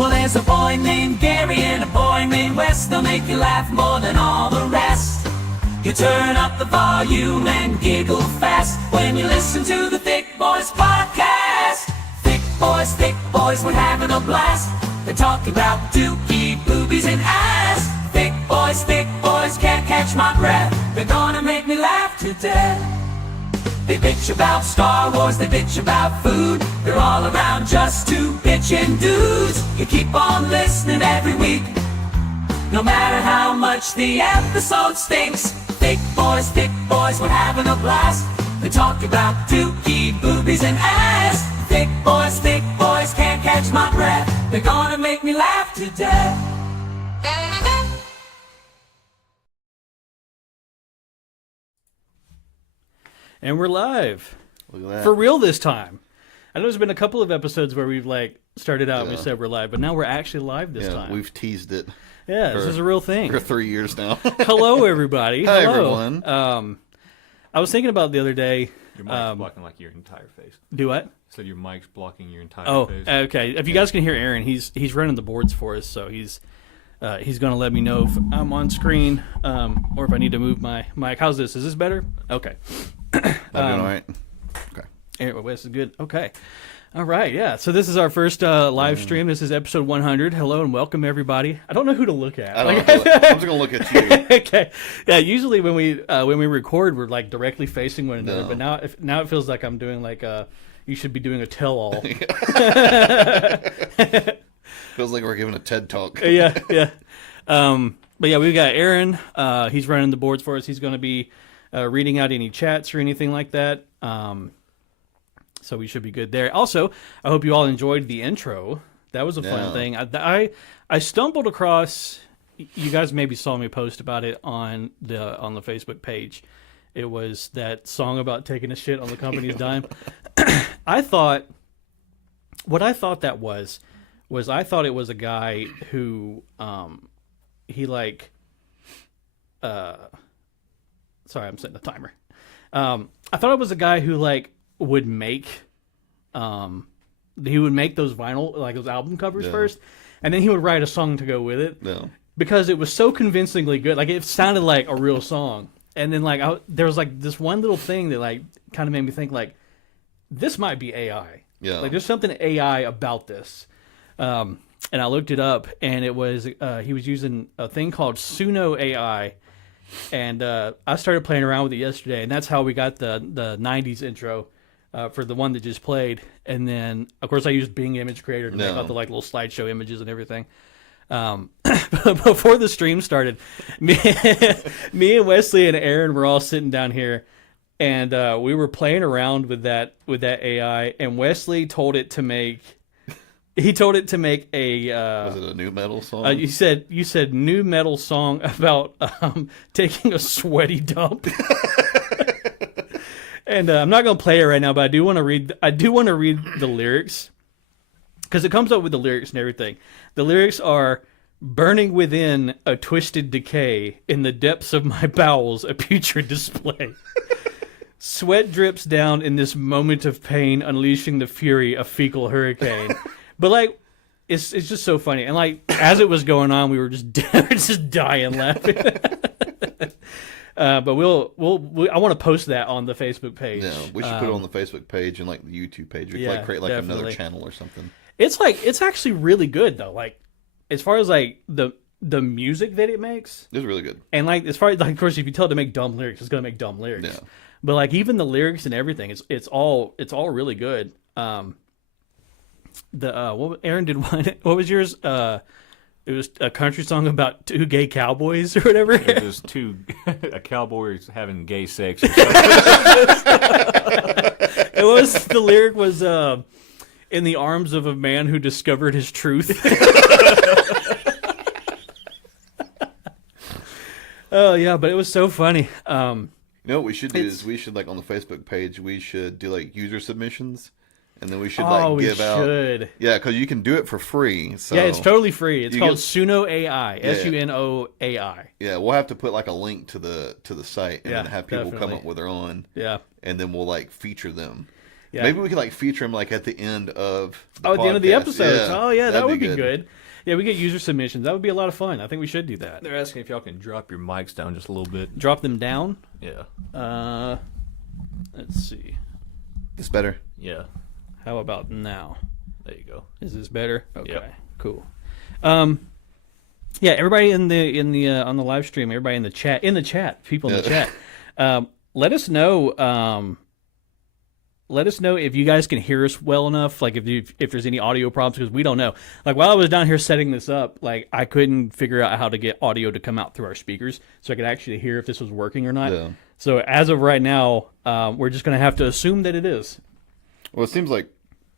Well, there's a boy named Gary and a boy named Wes. They'll make you laugh more than all the rest. You turn up the volume and giggle fast when you listen to the Thicc Bois podcast. Thicc Bois, we're having a blast. They're talking about dookie, boobies, and ass. Thicc Bois, can't catch my breath. They're gonna make me laugh to death. They bitch about Star Wars, they bitch about food. They're all around just two bitchin' dudes. You keep on listening every week, no matter how much the episode stinks. Thicc Bois, we're having a blast. They talk about dookie, boobies, and ass. Thicc Bois, can't catch my breath. They're gonna make me laugh to death. And we're live. Look at that. For real this time. I know there's been a couple of episodes where we've started out and we said we're live, but now we're actually live this time. We've teased it. Yeah, this is a real thing. For 3 years now. Hello, everybody. Hi, Hello. everyone. I was thinking about the other day. Your mic's blocking like your entire face. Do what? So your mic's blocking your entire face. Oh, okay. If you guys can hear Aaron, he's running the boards for us, so he's going to let me know if I'm on screen or if I need to move my mic. How's this? Is this better? Okay. I'm doing all right. Okay. Aaron, this is good. Okay. All right, yeah. So this is our first live stream. This is episode 100. Hello and welcome, everybody. I don't know who to look at. I'm just going to look at you. Okay. Yeah, usually when we record, we're like directly facing one another, but now it feels like I'm doing like you should be doing a tell-all. Feels like we're giving a TED Talk. Yeah. But yeah, we've got Aaron. He's running the boards for us. He's going to be reading out any chats or anything like that. So we should be good there. Also, I hope you all enjoyed the intro. That was a fun thing. I stumbled across. You guys maybe saw me post about it on the Facebook page. It was that song about taking a shit on the company's dime. I thought that was I thought it was a guy who sorry, I'm setting a timer. I thought it was a guy who would make those vinyl, like those album covers first, and then he would write a song to go with it. No. Because it was so convincingly good. Like it sounded like a real song. And then there was this one little thing that kind of made me think this might be AI. Yeah. There's something AI about this. And I looked it up, and it was he was using a thing called Suno AI. And I started playing around with it yesterday, and that's how we got the 90s intro for the one that just played. And then, of course, I used Bing Image Creator to make all the little slideshow images and everything. Before the stream started, me and Wesley and Aaron were all sitting down here, and we were playing around with that AI. And Wesley told it to make. He told it to make a. Was it a new metal song? You said new metal song about taking a sweaty dump. And I'm not going to play it right now, but I do want to read the lyrics because it comes up with the lyrics and everything. The lyrics are: burning within a twisted decay, in the depths of my bowels a putrid display. Sweat drips down in this moment of pain, unleashing the fury of fecal hurricane. But it's just so funny, and as it was going on, we were just dying laughing. But I want to post that on the Facebook page. Yeah, we should put it on the Facebook page and the YouTube page. We could create definitely. another channel or something. It's actually really good though. As far as the music that it makes, It was really good. and as far as of course, if you tell it to make dumb lyrics, it's gonna make dumb lyrics. Yeah. But even the lyrics and everything, it's all really good. Aaron did one. What was yours? It was a country song about two gay cowboys or whatever. It was a cowboy having gay sex. Or something. It was the lyric was in the arms of a man who discovered his truth. Oh yeah, but it was so funny. You know what we should do is we should on the Facebook page we should do user submissions, and then we should give out. Because you can do it for free. So yeah, it's totally free. It's called Suno AI. Suno AI. Yeah, we'll have to put a link to the site and then have people come definitely. up with their own. Yeah, and then we'll feature them. Yeah. Maybe we could like feature him like at the end of at the end of the podcast. episodes. Yeah, Oh yeah, that would be good. good. Yeah, we get user submissions. That would be a lot of fun. I think we should do that. They're asking if y'all can drop your mics down just a little bit. Drop them down. Yeah. Let's see. It's better. Yeah. How about now? There you go. Is this better? Okay, Yep. cool. Yeah, everybody in the on the live stream, everybody in the chat, people in the chat. Let us know. Let us know if you guys can hear us well enough. Like if there's any audio problems, because we don't know. Like while I was down here setting this up, like I couldn't figure out how to get audio to come out through our speakers, so I could actually hear if this was working or not. Yeah. So as of right now, we're just going to have to assume that it is. Well, it seems like,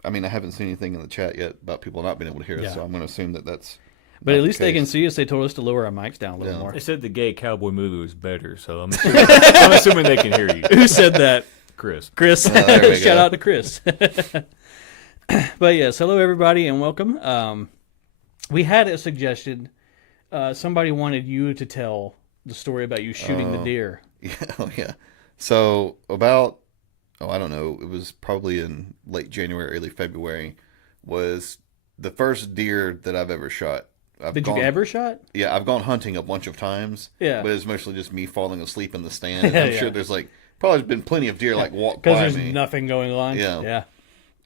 I mean, I haven't seen anything in the chat yet about people not being able to hear us, Yeah. so I'm going to assume that that's. But not at least the they can case. see us. They told us to lower our mics down a little Yeah. more. They said the gay cowboy movie was better, so I'm assuming, I'm assuming they can hear you. Who said that? Chris. Chris. there we Shout go. out to Chris. But yes, hello everybody and welcome. We had a suggestion. Somebody wanted you to tell the story about you shooting the deer. Yeah, oh, yeah. So about, I don't know, it was probably in late January, early February, was the first deer that I've ever shot. Did you ever shot? Yeah, I've gone hunting a bunch of times. Yeah. But it's mostly just me falling asleep in the stand. And Yeah, I'm yeah. sure there's like, probably been plenty of deer like walk Because by there's me. nothing going on. Yeah. Yeah.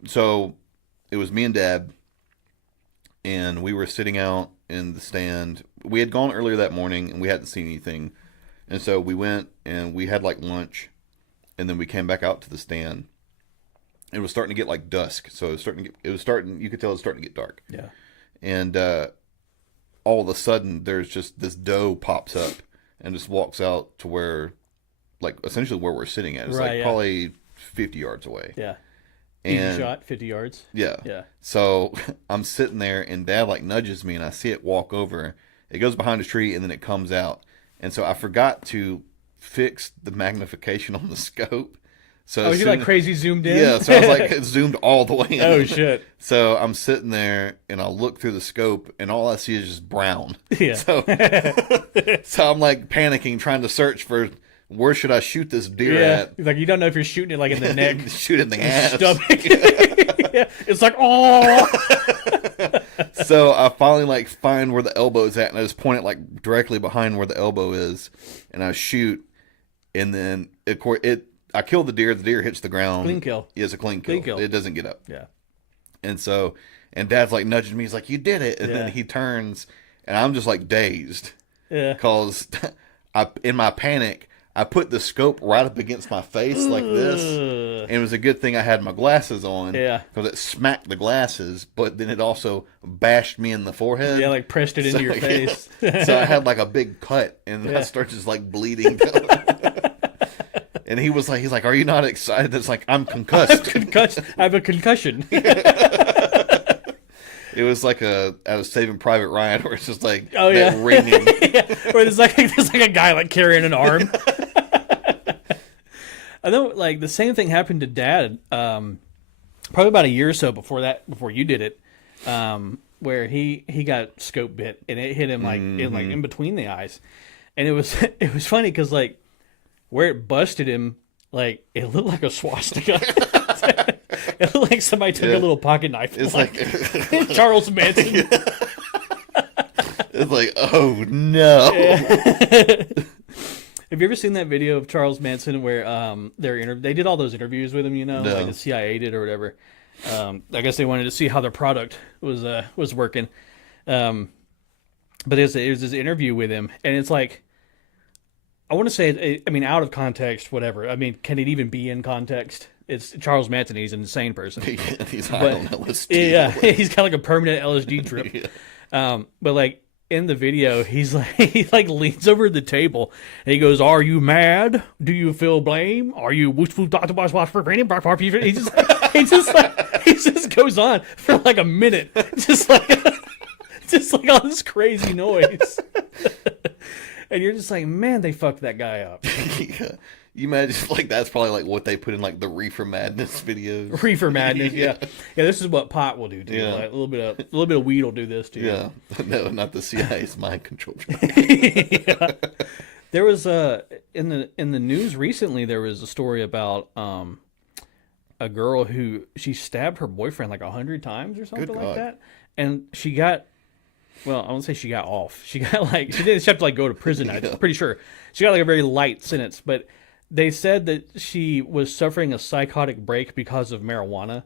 So it was me and Dad, and we were sitting out in the stand. We had gone earlier that morning, and we hadn't seen anything. And so we went, and we had like lunch, and then we came back out to the stand. It was starting to get like dusk, so you could tell it was starting to get dark. Yeah. And all of a sudden, there's just this doe pops up and just walks out to where, like, essentially where we're sitting at. It's Right, like yeah. probably 50 yards away. Yeah. And Easy shot, 50 yards. yeah. Yeah. So I'm sitting there, and Dad like nudges me, and I see it walk over. It goes behind a tree, and then it comes out. And so I forgot to fix the magnification on the scope. So Oh, as you soon- like crazy zoomed in? Yeah, so I was like it zoomed all the way in. Oh, shit. So I'm sitting there, and I look through the scope, and all I see is just brown. Yeah. So, so I'm like panicking, trying to search for where should I shoot this deer Yeah. at. Like you don't know if you're shooting it like in the neck, Shoot it in the ass. stomach. Yeah. It's like, oh. So I finally like find where the elbow's at, and I just point it like directly behind where the elbow is, and I shoot, and then I kill the deer. The deer hits the ground. Clean kill. Yeah, it's a clean kill. Clean kill. It doesn't get up. Yeah. And so, and Dad's like nudging me. He's like, "You did it!" And Yeah. then he turns, and I'm just like dazed Yeah. because in my panic, I put the scope right up against my face like this. Ugh. And it was a good thing I had my glasses on. Yeah. Because it smacked the glasses, but then it also bashed me in the forehead. Yeah, like pressed it into your face. So I had like a big cut, and Yeah. I started just like bleeding. And he's like, "Are you not excited?" It's like, I'm concussed. I have a concussion. It was like out of Saving Private Ryan, where it's just like Oh, that yeah. ringing. Yeah. Or there's like a guy like carrying an arm. I know, like the same thing happened to Dad. Probably about a year or so before you did it, where he got scope bit and it hit him like in between the eyes, and it was funny because like where it busted him, like it looked like a swastika. It looked like somebody took a little pocket knife. It's like like Charles Manson. it's like, oh no. Have you ever seen that video of Charles Manson where they did all those interviews with him, No. like the CIA did or whatever. I guess they wanted to see how their product was working. But there's this interview with him, and it's like, I want to say, I mean, out of context, whatever. I mean, can it even be in context? It's Charles Manson. He's an insane person. He's high on LSD. Yeah, he's got like a permanent LSD trip. Yeah. But like in the video, he leans over the table and he goes, "Are you mad? Do you feel blame? Are you wishful Dr. Boss for raining?" He just goes on for like a minute, just like all this crazy noise. And you're just like, man, they fucked that guy up. Yeah. You imagine like that's probably like what they put in like the Reefer Madness videos. Reefer madness, yeah. This is what pot will do to you. Yeah. Like, a little bit of weed will do this to you. Yeah. No, not the CIA's mind control. Yeah. There was in the news recently. There was a story about a girl who she stabbed her boyfriend like 100 times or something Good like God. that, and she got. Well, I won't say she got off. She got like she didn't have to like go to prison. I'm pretty sure she got like a very light sentence, but they said that she was suffering a psychotic break because of marijuana,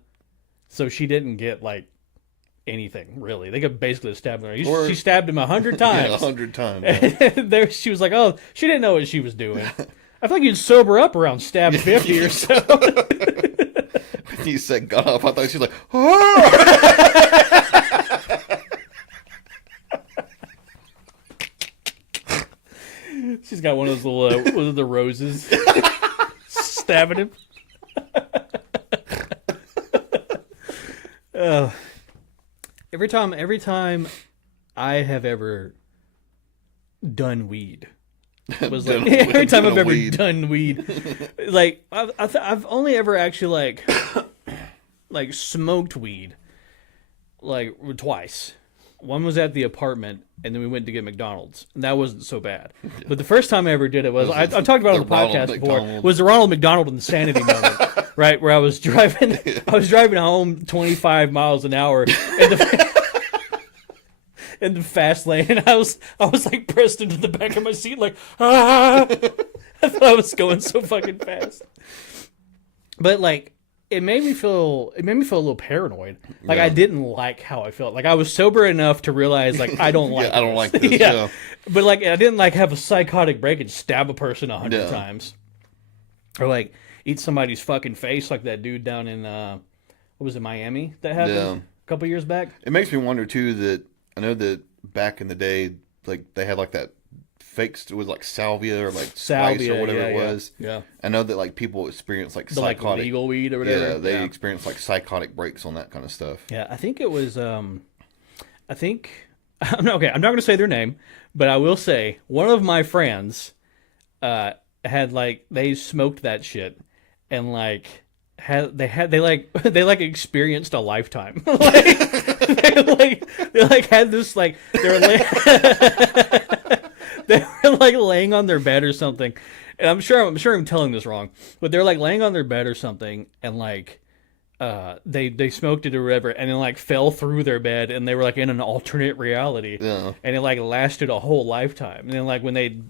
so she didn't get like anything really. They could basically stab her. She stabbed him 100 times. Yeah, 100 times. And there, she was like, "Oh, she didn't know what she was doing." I feel like you'd sober up around stab 50 or so. When you said got off, I thought she was like, oh! She's got one of those little, one of the roses, stabbing him. Every time I have ever done weed, was like every time I've ever done weed, like I've only ever actually like smoked weed like twice. One was at the apartment, and then we went to get McDonald's, and that wasn't so bad. But the first time I ever did it was I talked about it on the podcast before. Was the Ronald McDonald insanity moment, right? Where I was driving home 25 miles an hour in the fast lane, and I was like pressed into the back of my seat, like ah! I thought I was going so fucking fast. But like. It made me feel a little paranoid. Like I didn't like how I felt. Like I was sober enough to realize like I don't like I don't like this. yeah. But like I didn't like have a psychotic break and stab a person 100 times. Or like eat somebody's fucking face like that dude down in what was it, Miami that happened a couple years back? It makes me wonder too that I know that back in the day like they had like that it was like salvia or like spice or whatever it was. Yeah. I know that like people experience like psychotic like legal weed or whatever. Yeah, they experience like psychotic breaks on that kind of stuff. Yeah, I think it was I'm not going to say their name, but I will say one of my friends had like they smoked that shit and like they experienced a lifetime. they had this like they were like laying on their bed or something, and I'm sure I'm telling this wrong, but they're like laying on their bed or something, and like they smoked it or whatever, and then like fell through their bed, and they were like in an alternate reality, and it like lasted a whole lifetime, and then like when they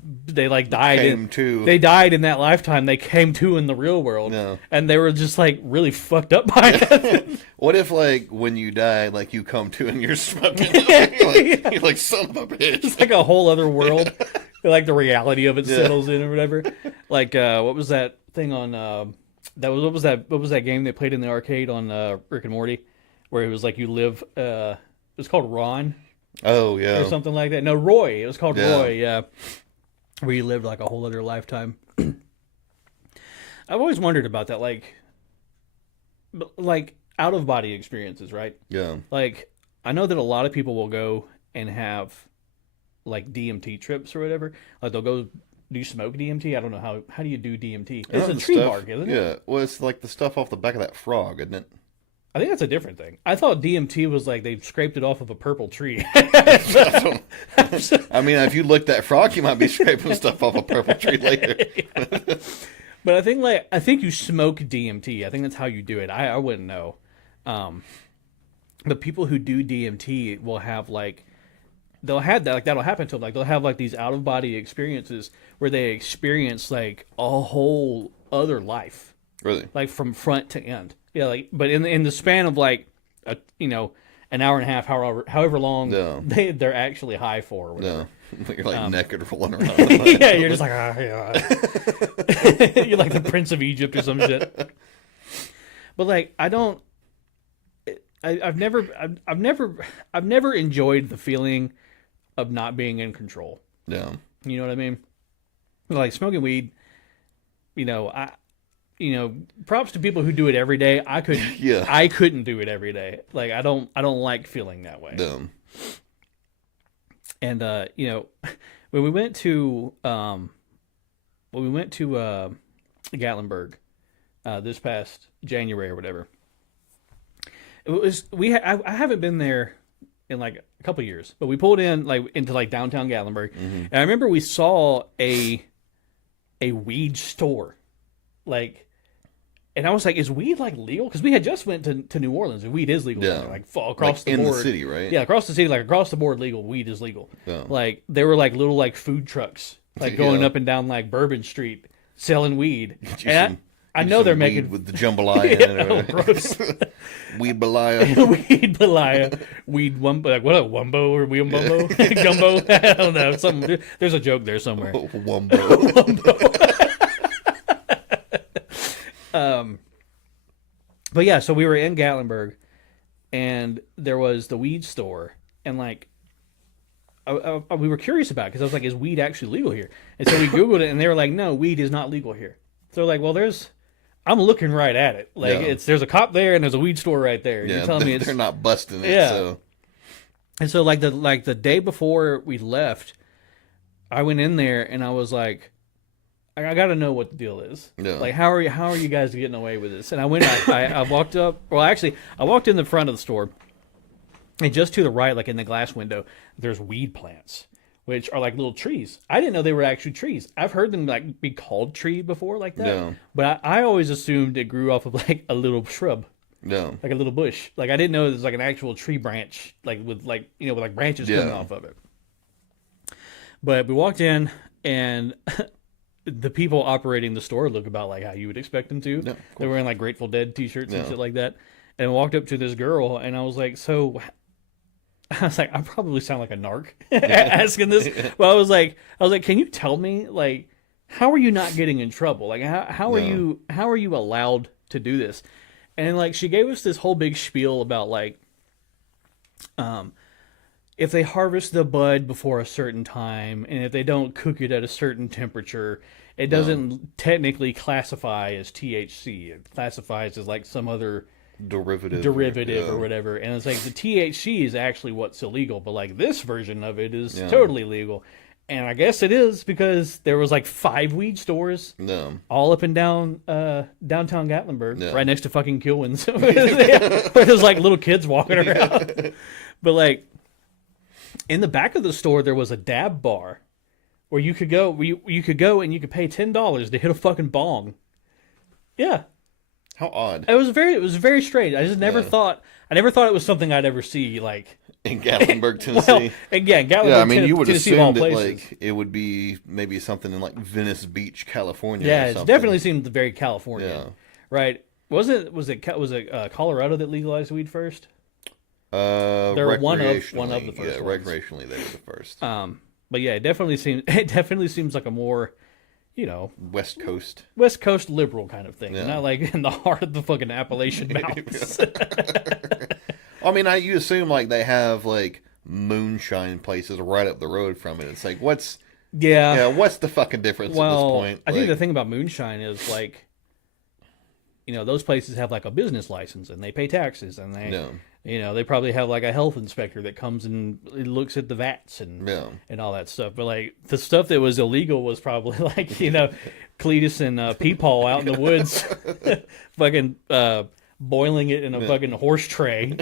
like died, they died in that lifetime, they came to in the real world, and they were just like really fucked up by it. What if like when you die, like you come to and you're smoking, you're like son of a bitch, it's like a whole other world, like the reality of it settles in or whatever. Like what was that thing on? What was that game they played in the arcade on Rick and Morty, where it was like you live? It was called Ron. Oh yeah, or something like that. No, Roy. It was called Roy. Yeah, where you lived like a whole other lifetime. I've always wondered about that, like out of body experiences, right? Yeah. Like I know that a lot of people will go and have like DMT trips or whatever. Like they'll go. Do you smoke DMT? I don't know how do you do DMT? It's a tree bark, isn't it? Yeah, well, it's like the stuff off the back of that frog, isn't it? I think that's a different thing. I thought DMT was like they scraped it off of a purple tree. I mean, if you lick that frog, you might be scraping stuff off a purple tree later. But I think you smoke DMT. I think that's how you do it. I wouldn't know. But people who do DMT will have like. They'll have that, like that'll happen to them. Like they'll have like these out of body experiences where they experience like a whole other life, Really? like from front to end. Yeah, like but in the span of like an hour and a half, however long they're actually high for. Or whatever. No, you're like naked rolling around. Yeah, you're just like yeah. You're like the Prince of Egypt or some shit. But like I've never enjoyed the feeling of not being in control. Yeah. You know what I mean? Like smoking weed, props to people who do it every day. I couldn't do it every day. Like I don't like feeling that way. No. And when we went to Gatlinburg this past January or whatever. It was I haven't been there in like a couple of years, but we pulled in like into like downtown Gatlinburg, and I remember we saw a weed store, like And I was like, is weed like legal? Because we had just went to New Orleans and weed is legal. Yeah. Like across the in board. the city, right? Yeah, across the city, like across the board legal. Weed is legal. Yeah. Like there were like little like food trucks like going Yeah. up and down like Bourbon Street selling weed. Get you And some- I get you know some they're weed making with the jambalaya in it. oh, Or gross. weed balaya. Weed balaya, weed wumbo, like what a wumbo or weed wumbo, gumbo. I don't know. There's a joke there somewhere. Wumbo. But yeah, so we were in Gatlinburg, and there was the weed store, and like, we were curious about it because I was like, is weed actually legal here? And so we Googled it, and they were like, no, weed is not legal here. So like, well, I'm looking right at it. Like Yeah. there's a cop there, and there's a weed store right there. Yeah, You're telling me they're not busting it. Yeah. So. And so like the day before we left, I went in there and I was like, I got to know what the deal is. Yeah. Like how are you guys getting away with this? And I went, I walked up. Well, actually, I walked in the front of the store, and just to the right, like in the glass window, there's weed plants, which are like little trees. I didn't know they were actually trees. I've heard them like be called tree before, like that. Yeah. But I always assumed it grew off of like a little shrub. No. Like a little bush. Like I didn't know it was like an actual tree branch, like with like with like branches coming Yeah. off of it. But we walked in, and the people operating the store look about like how you would expect them to. Yeah, of They're wearing like Grateful Dead T-shirts and Yeah. shit like that. And I walked up to this girl, and I was like, I probably sound like a narc asking this. But I was like, can you tell me like how are you not getting in trouble? Like how are No. you allowed to do this? And like she gave us this whole big spiel about like if they harvest the bud before a certain time and if they don't cook it at a certain temperature, it doesn't technically classify as THC. It classifies as like some other Derivative. or whatever. And it's like the THC is actually what's illegal, but like this version of it is Yeah. totally legal. And I guess it is because there was like 5 weed stores No. all up and down downtown Gatlinburg, Yeah. right next to fucking Kilwins, where there's like little kids walking around. But like in the back of the store, there was a dab bar where you could go, you could go and you could pay $10 to hit a fucking bong. Yeah, How odd. it was very strange. I just never Yeah. thought it was something I'd ever see. Like, In Gatlinburg, Tennessee. well, again, Gatlinburg, Yeah, I mean, you would Tennessee, of all assume that places. like it would be maybe something in like Venice Beach, California. Yeah, or it something. definitely seemed very California, Yeah. right? Was it Colorado that legalized weed first? They're one of the first Yeah, ones. recreationally they were the first. But yeah, it definitely seems like a more, West Coast. West Coast liberal kind of thing, Yeah. not like in the heart of the fucking Appalachian Mountains. I mean, you assume like they have like moonshine places right up the road from it. It's like, what's what's the fucking difference at this Well, point? I think the Like, thing about moonshine is like, those places have like a business license and they pay taxes and they, Yeah. they probably have like a health inspector that comes and looks at the vats and Yeah. and all that stuff. But like the stuff that was illegal was probably like Cletus and Peepaw out in the woods, fucking boiling it in a fucking horse tray.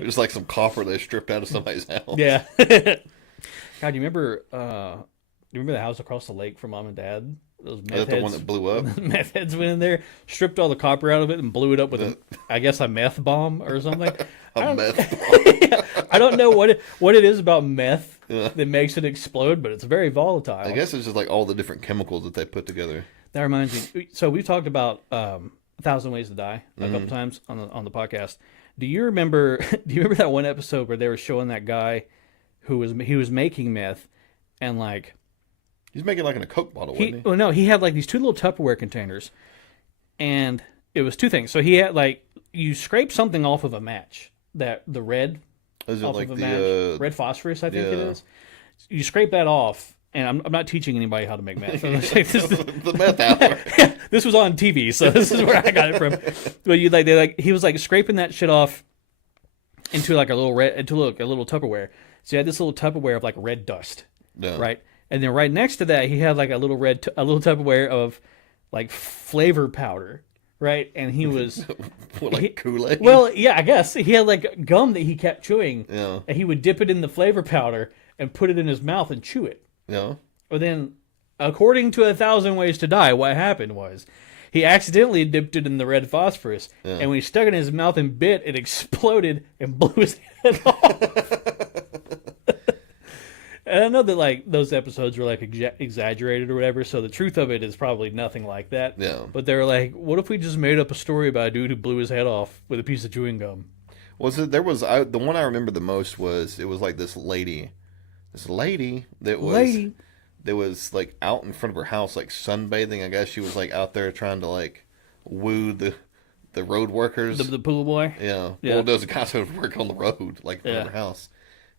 Just like some copper they stripped out of somebody's house. Yeah. God, do you remember the house across the lake from Mom and Dad? Those Is meth that the heads. one that blew up? Meth heads went in there, stripped all the copper out of it, and blew it up with a meth bomb or something. A meth. I don't know what it is about meth that makes it explode, but it's very volatile. I guess it's just like all the different chemicals that they put together. That reminds me. So we've talked about 1,000 Ways to Die a Mm-hmm. couple times on the podcast. Do you remember? Do you remember that one episode where they were showing that guy who was making meth, and like He's making like in a Coke bottle, wasn't he? well, no, he had like these 2 little Tupperware containers, and it was 2 things. So he had like you scrape something off of a match, that the red Is it off like of a the match, red phosphorus, I think it yeah. is. You scrape that off, and I'm not teaching anybody how to make meth. I'm just like, the meth hour? this was on TV, so this is where I got it from. But he was like scraping that shit off into like a little Tupperware. So he had this little Tupperware of like red dust, No. right? And then right next to that, he had like a little Tupperware of like flavor powder, right? And he was What, like Kool-Aid? well, yeah, I guess he had like gum that he kept chewing, Yeah. and he would dip it in the flavor powder and put it in his mouth and chew it. Yeah. Or then according to 1,000 Ways to Die, what happened was he accidentally dipped it in the red phosphorus, and when he stuck it in his mouth and bit, it exploded and blew his head off. And I know that like those episodes were like exaggerated or whatever, so the truth of it is probably nothing like that. Yeah. But they're like, what if we just made up a story about a dude who blew his head off with a piece of chewing gum? The one I remember the most was it was like this lady that was like out in front of her house like sunbathing. I guess she was like out there trying to like woo the road workers. The pool boy? Yeah. Yeah. Well, those guys who work on the road, like in front of her house.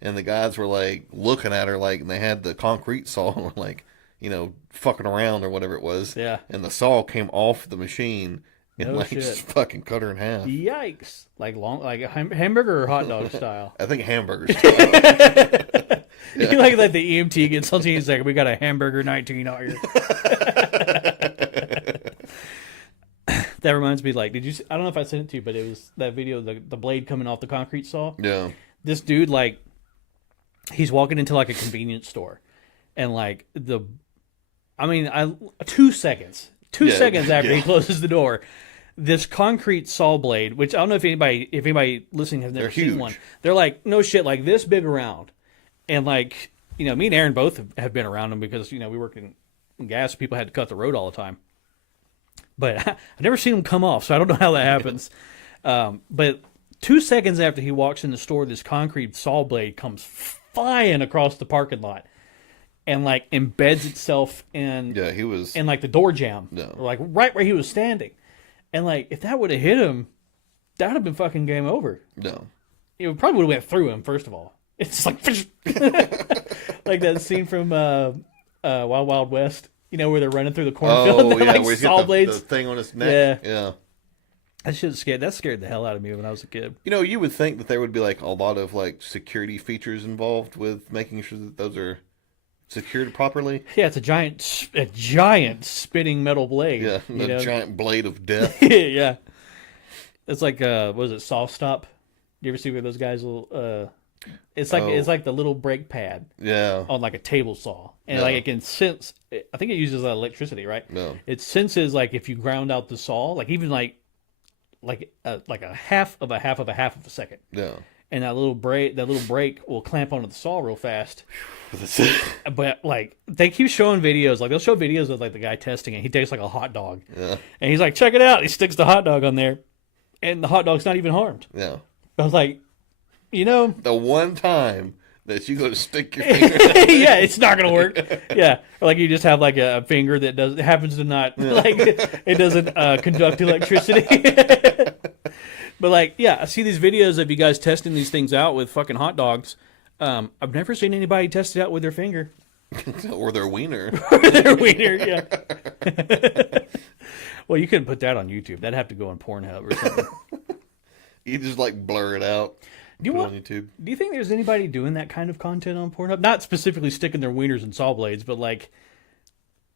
And the guys were like looking at her like, and they had the concrete saw and were like, you know, fucking around or whatever it was. Yeah. And the saw came off the machine and No like shit. just fucking cut her in half. Yikes! Like a hamburger or hot dog style. I think hamburgers. You like the EMT gets on he's like, we got a hamburger 19 out here. That reminds me, like, did you? I don't know if I sent it to you, but it was that video, the blade coming off the concrete saw. Yeah. This dude, like, he's walking into like a convenience store, and like 2 seconds after he closes the door, this concrete saw blade, which I don't know if anybody listening has never seen one. They're like, no shit, like this big around. And like, you know, me and Aaron both have been around them because, you know, we work in gas. People had to cut the road all the time. But I've never seen them come off, so I don't know how that happens. But 2 seconds after he walks in the store, this concrete saw blade comes flying across the parking lot and like embeds itself in like the door jamb, like right where he was standing. And like if that would have hit him, that would have been fucking game over. No, it probably would have went through him. First of all, it's like like that scene from Wild Wild West, you know, where they're running through the cornfield. Yeah, like where he's saw got blades. the thing on his neck. Yeah. That scared the hell out of me when I was a kid. You know, you would think that there would be like a lot of like security features involved with making sure that those are secured properly. Yeah, it's a giant spinning metal blade. Yeah, giant blade of death. Yeah, it's like what was it, soft stop? You ever see where those guys will? It's like the little brake pad. Yeah. On like a table saw, and like it can sense. I think it uses electricity, right? No. It senses like if you ground out the saw, like even like a half of a second. Yeah. And that little brake will clamp onto the saw real fast. But like they keep showing videos, like they'll show videos of like the guy testing it. He takes like a hot dog, and he's like, "Check it out!" He sticks the hot dog on there, and the hot dog's not even harmed. Yeah. I was like, you know, the one time that you go to stick your finger, yeah, it's not gonna work. Yeah, or like you just have like a finger that happens to not like it doesn't conduct electricity. But like, yeah, I see these videos of you guys testing these things out with fucking hot dogs. I've never seen anybody test it out with their finger or their wiener. Yeah. Well, you couldn't put that on YouTube. That'd have to go on Pornhub or something. You just like blur it out. On YouTube. Do you think there's anybody doing that kind of content on Pornhub? Not specifically sticking their wieners in saw blades, but like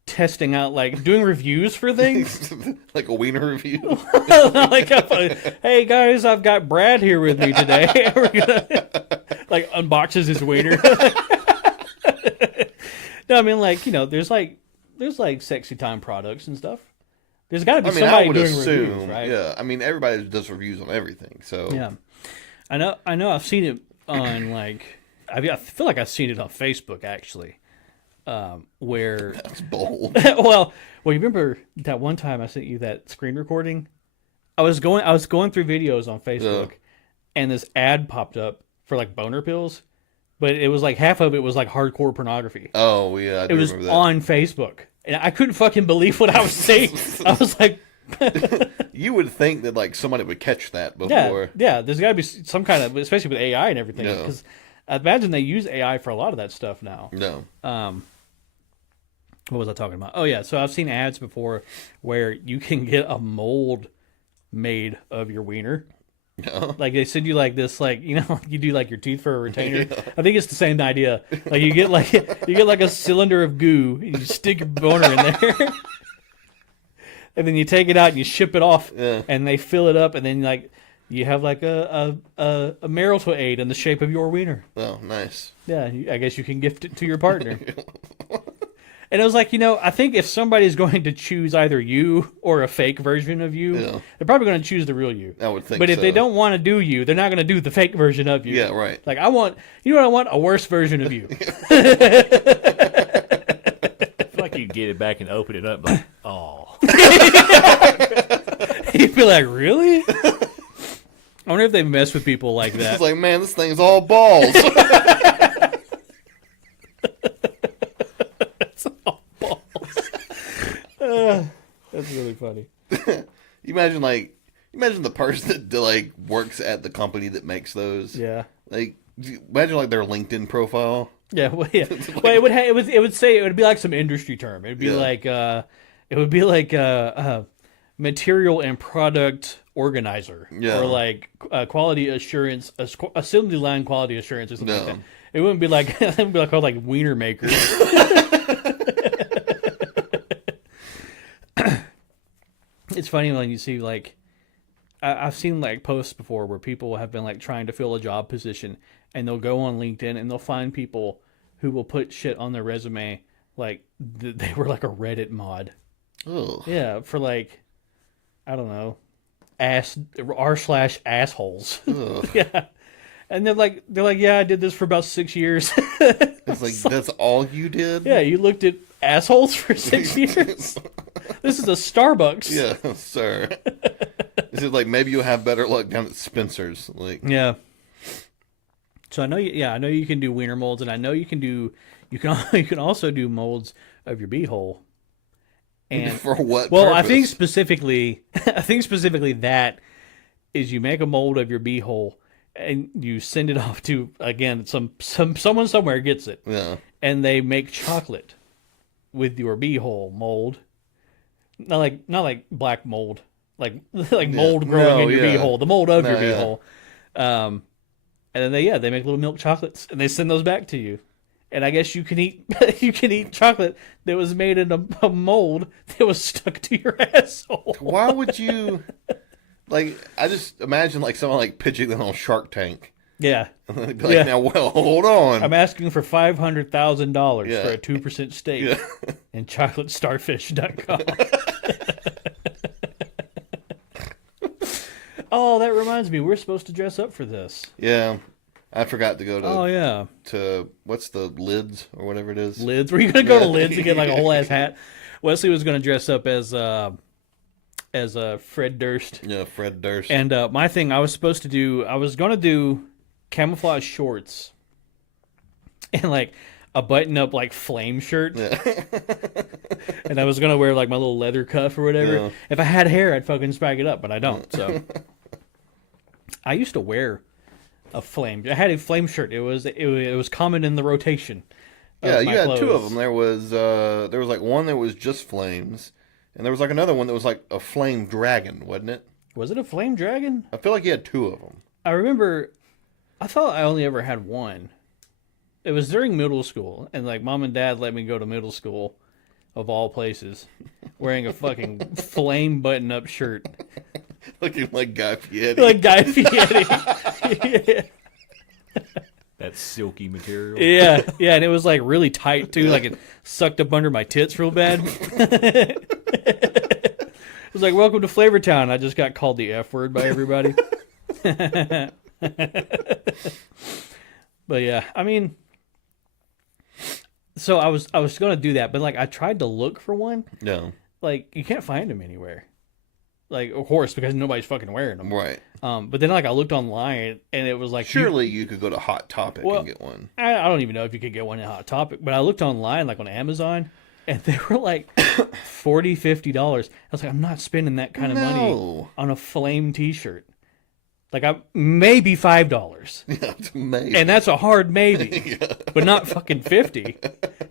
testing out, like doing reviews for things, like a wiener review. Like, hey guys, I've got Brad here with me today. We're gonna like unboxes his wiener. No, I mean, like, you know, there's like sexy time products and stuff. There's got to be somebody doing reviews, right? Yeah, I mean, everybody does reviews on everything, so yeah. I know. I've seen it on like. I feel like I've seen it on Facebook actually, where that's bold. well, you remember that one time I sent you that screen recording? I was going through videos on Facebook, and this ad popped up for like boner pills, but it was like half of it was like hardcore pornography. Oh yeah, it was on Facebook, and I couldn't fucking believe what I was seeing. I was like. You would think that like somebody would catch that before. Yeah. There's got to be some kind of, especially with AI and everything, because I imagine they use AI for a lot of that stuff now. No. What was I talking about? Oh yeah, so I've seen ads before where you can get a mold made of your wiener. No. Like they send you like this, like, you know, you do like your teeth for a retainer. Yeah. I think it's the same idea. Like you get like a cylinder of goo, and you stick your boner in there. And then you take it out and you ship it off, and they fill it up, and then like you have like a marital aid in the shape of your wiener. Oh, nice. Yeah, I guess you can gift it to your partner. And it was like, I think if somebody's going to choose either you or a fake version of you, Yeah. they're probably going to choose the real you. I would think But if they so. don't want to do you, they're not going to do the fake version of you. Yeah, right. Like, I want, you know what I want? A worse version of you. I feel like you'd get it back and open it up like, oh. You'd be like, really? I wonder if they mess with people like that. It's like, man, this thing's all balls. That's really funny. You imagine the person that like works at the company that makes those. Yeah. Like, imagine like their LinkedIn profile. Yeah, well, yeah. Well, it would be like some industry term. It would be like material and product organizer, Yeah. or like quality assurance, assembly line quality assurance, or something like No. that. It wouldn't be like it would be like called like wiener maker. It's funny when you see like I've seen like posts before where people have been like trying to fill a job position, and they'll go on LinkedIn and they'll find people who will put shit on their resume like they were like a Reddit mod. Ugh. Yeah, for like, I don't know, r/assholes. Ugh. Yeah, and they're like, yeah, I did this for about 6 years. It's like, that's all you did? Yeah, you looked at assholes for 6 years. This is a Starbucks. Yeah, sir. This is like, maybe you'll have better luck down at Spencer's. Like, Yeah. So I know you can do wiener molds, and I know you can also do molds of your beehole. And for what well, purpose? I think specifically that is you make a mold of your beehole and you send it off to, again, someone somewhere gets it, Yeah. and they make chocolate with your beehole mold. Not like black mold, like mold growing in your beehole, the mold of your beehole. And then they make little milk chocolates and they send those back to you. And I guess you can eat chocolate that was made in a mold that was stuck to your asshole. Why would you, like, I just imagine like someone like pitching that on Shark Tank. Yeah. Like, now, well, hold on. I'm asking for $500,000 Yeah. for a 2% stake Yeah. in chocolatestarfish.com. Oh, that reminds me, we're supposed to dress up for this. Yeah. I forgot to go to, Oh yeah, what's the Lids or whatever it is? Lids. Were you gonna go to Lids and get like a whole ass hat? Wesley was gonna dress up as Fred Durst. Yeah, Fred Durst. And my thing, I was gonna do camouflage shorts and like a button-up like flame shirt. Yeah. And I was gonna wear like my little leather cuff or whatever. Yeah. If I had hair, I'd fucking spike it up, but I don't. So I used to wear a flame. I had a flame shirt. It was common in the rotation. Yeah, you my had two of clothes. them. There was like one that was just flames, and there was like another one that was like a flame dragon, wasn't it? Was it a flame dragon? I feel like you had two of them. I remember. I thought I only ever had one. It was during middle school, and like mom and dad let me go to middle school, of all places, wearing a fucking flame button-up shirt, Looking like Guy Fieri. like Guy Fieri. That silky material. Yeah, and it was like really tight too, like it sucked up under my tits real bad. It was like, welcome to Flavortown. I just got called the F word by everybody. But yeah, I mean, so I was gonna do that, but like I tried to look for one. No. Like you can't find them anywhere. Like, of course, because nobody's fucking wearing them. Right. But then like I looked online and it was like, Surely you could go to Hot Topic Well, and get one. I don't even know if you could get one in Hot Topic, but I looked online, like on Amazon, and they were like $40-$50. I was like, I'm not spending that kind of money No. on a flame T-shirt. Like, maybe $5, Yeah, it's amazing. and that's a hard maybe, but not fucking 50.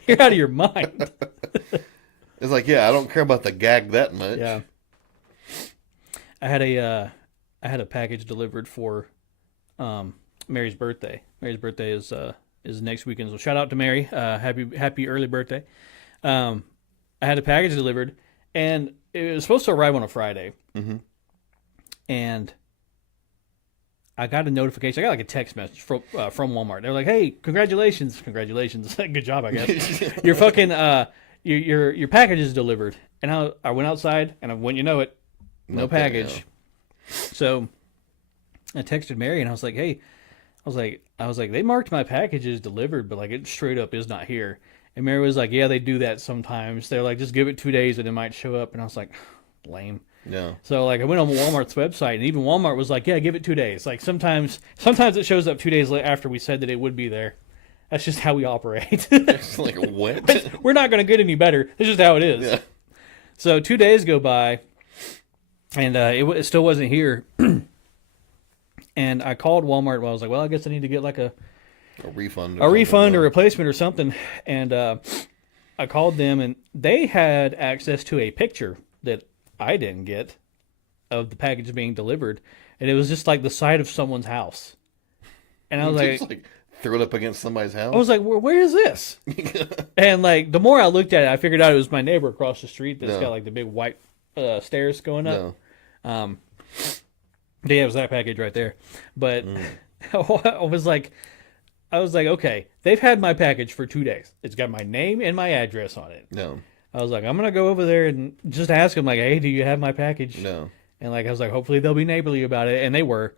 You're out of your mind. It's like, yeah, I don't care about the gag that much. Yeah, I had a package delivered for Mary's birthday. Mary's birthday is next weekend, so shout out to Mary. Happy early birthday. I had a package delivered, and it was supposed to arrive on a Friday. Mm-hmm. And I got a notification. I got like a text message from Walmart. They're like, "Hey, congratulations, good job, I guess. Your fucking your package is delivered. And I went outside, and when you know it, no package. Yeah. So I texted Mary, and I was like, hey, I was like, they marked my package as delivered, but like it straight up is not here. And Mary was like, yeah, they do that sometimes. They're like, just give it 2 days and it might show up. And I was like, lame. Yeah. So like I went on Walmart's website, and even Walmart was like, yeah, give it 2 days. Like sometimes it shows up 2 days after we said that it would be there. That's just how we operate. It's like, what? We're not going to get any better. It's just how it is. Yeah. So 2 days go by, and it still wasn't here. And I called Walmart. I was like, well, I guess I need to get like a refund. A replacement or something. And I called them, and they had access to a picture that I didn't get of the package being delivered. And it was just like the side of someone's house. And I was like throw it up against somebody's house. I was like, where is this? And like the more I looked at it, I figured out it was my neighbor across the street that's got like the big white stairs going up. Yeah, it was that package right there. But I was like, okay, they've had my package for 2 days. It's got my name and my address on it. No. I was like, I'm gonna go over there and just ask them, like, hey, do you have my package? No. And like I was like, hopefully they'll be neighborly about it, and they were.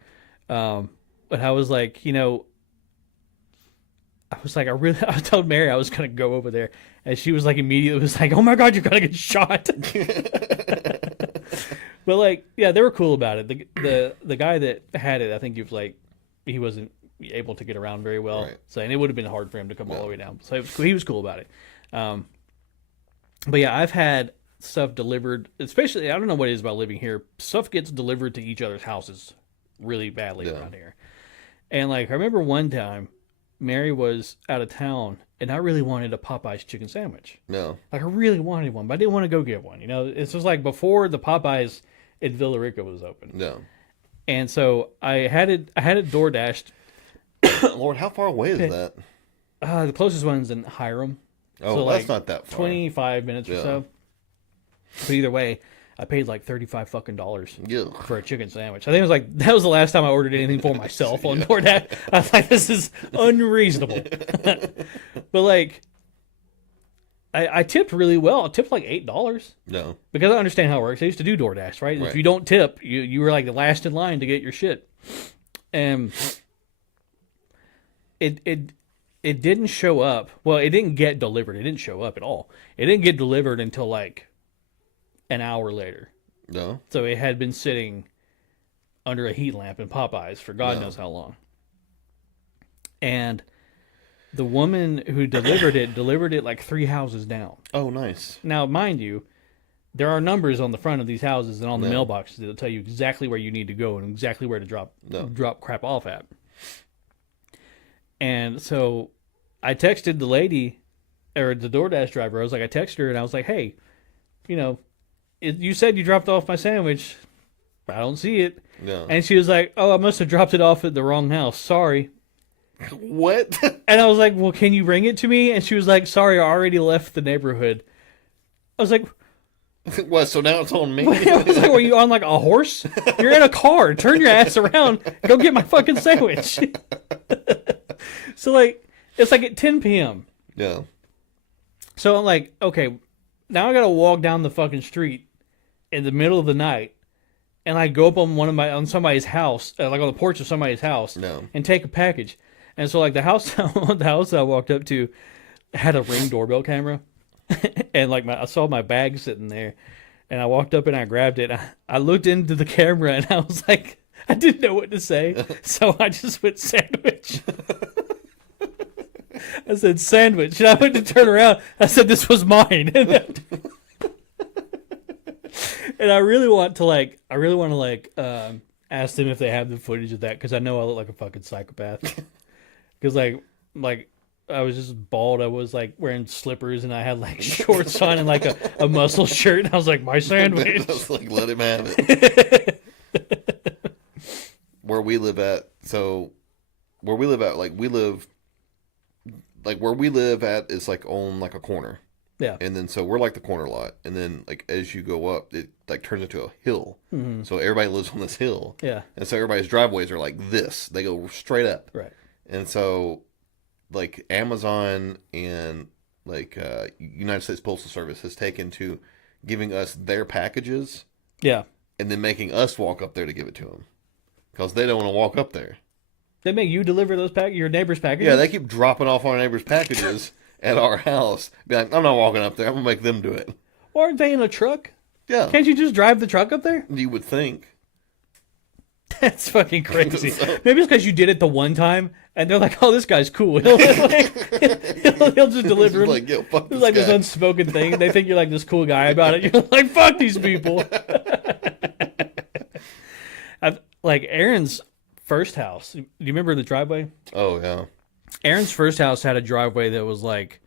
But I was like, I told Mary I was gonna go over there, and she was like immediately was like, oh my God, you're gonna get shot. But like, yeah, they were cool about it. The guy that had it, I think he wasn't able to get around very well. Right. So, and it would have been hard for him to come all the way down. So he was cool about it. But yeah, I've had stuff delivered, especially, I don't know what it is about living here. Stuff gets delivered to each other's houses really badly around here. And like, I remember one time Mary was out of town, and I really wanted a Popeyes chicken sandwich. No. Like, I really wanted one, but I didn't want to go get one. It's just like before the Popeyes in Villa Rica was open. No. And so I had it door dashed. Lord, how far away is that? The closest one's in Hiram. Oh, so that's not that far. 25 minutes or so. But either way, I paid like $35 for a chicken sandwich. I think it was like, that was the last time I ordered anything for myself on DoorDash. I was like, this is unreasonable. But like, I tipped really well. I tipped like $8. No. Because I understand how it works. I used to do DoorDash, right? If you don't tip, you were like the last in line to get your shit. And it didn't show up. Well, it didn't get delivered. It didn't show up at all. It didn't get delivered until like an hour later. No. So it had been sitting under a heat lamp in Popeyes for God knows how long. And the woman who delivered it like 3 houses down. Oh, nice. Now, mind you, there are numbers on the front of these houses and on the mailboxes that'll tell you exactly where you need to go and exactly where to drop crap off at. And so I texted the lady, or the DoorDash driver. I was like, I texted her and I was like, hey, you said you dropped off my sandwich. I don't see it. No. And she was like, oh, I must have dropped it off at the wrong house. Sorry. What? And I was like, well, can you bring it to me? And she was like, sorry, I already left the neighborhood. I was like, what? So now it's on me? I was like, were you on like a horse? You're in a car. Turn your ass around. Go get my fucking sandwich. So like, it's like at 10 p.m. Yeah. So I'm like, okay, now I got to walk down the fucking street in the middle of the night, and I go up on somebody's house, like on the porch of somebody's house, and take a package. And so like the house I walked up to had a Ring doorbell camera, and like I saw my bag sitting there, and I walked up and I grabbed it. I looked into the camera and I was like, I didn't know what to say, so I just went sandwich. I said sandwich, and I went to turn around. I said this was mine, and I really want to ask them if they have the footage of that, because I know I look like a fucking psychopath. Because like I was just bald. I was like wearing slippers, and I had like shorts on and like a muscle shirt. And I was like, my sandwich. I was like, let him have it. Where we live at, where we live at is like on like a corner. Yeah. And then so we're like the corner lot, and then like as you go up, it like turns into a hill. Mm-hmm. So everybody lives on this hill. Yeah. And so everybody's driveways are like this. They go straight up. Right. And so like Amazon and United States Postal Service has taken to giving us their packages Yeah. and then making us walk up there to give it to them because they don't want to walk up there. They make you deliver those your neighbor's packages? Yeah, they keep dropping off our neighbors' packages at our house. Be like, I'm not walking up there. I'm gonna make them do it. Or aren't they in a truck? Yeah, Can't you just drive the truck up there? you would think. That's fucking crazy. Maybe it's because you did it the one time, and they're like, "Oh, this guy's cool." He'll just deliver them. Like, yo, fuck It's this like guy. this unspoken thing. They think you're like this cool guy about it. You're like, "Fuck these people." Like Aaron's first house. Do you remember the driveway? Oh yeah. Aaron's first house had a driveway that was like,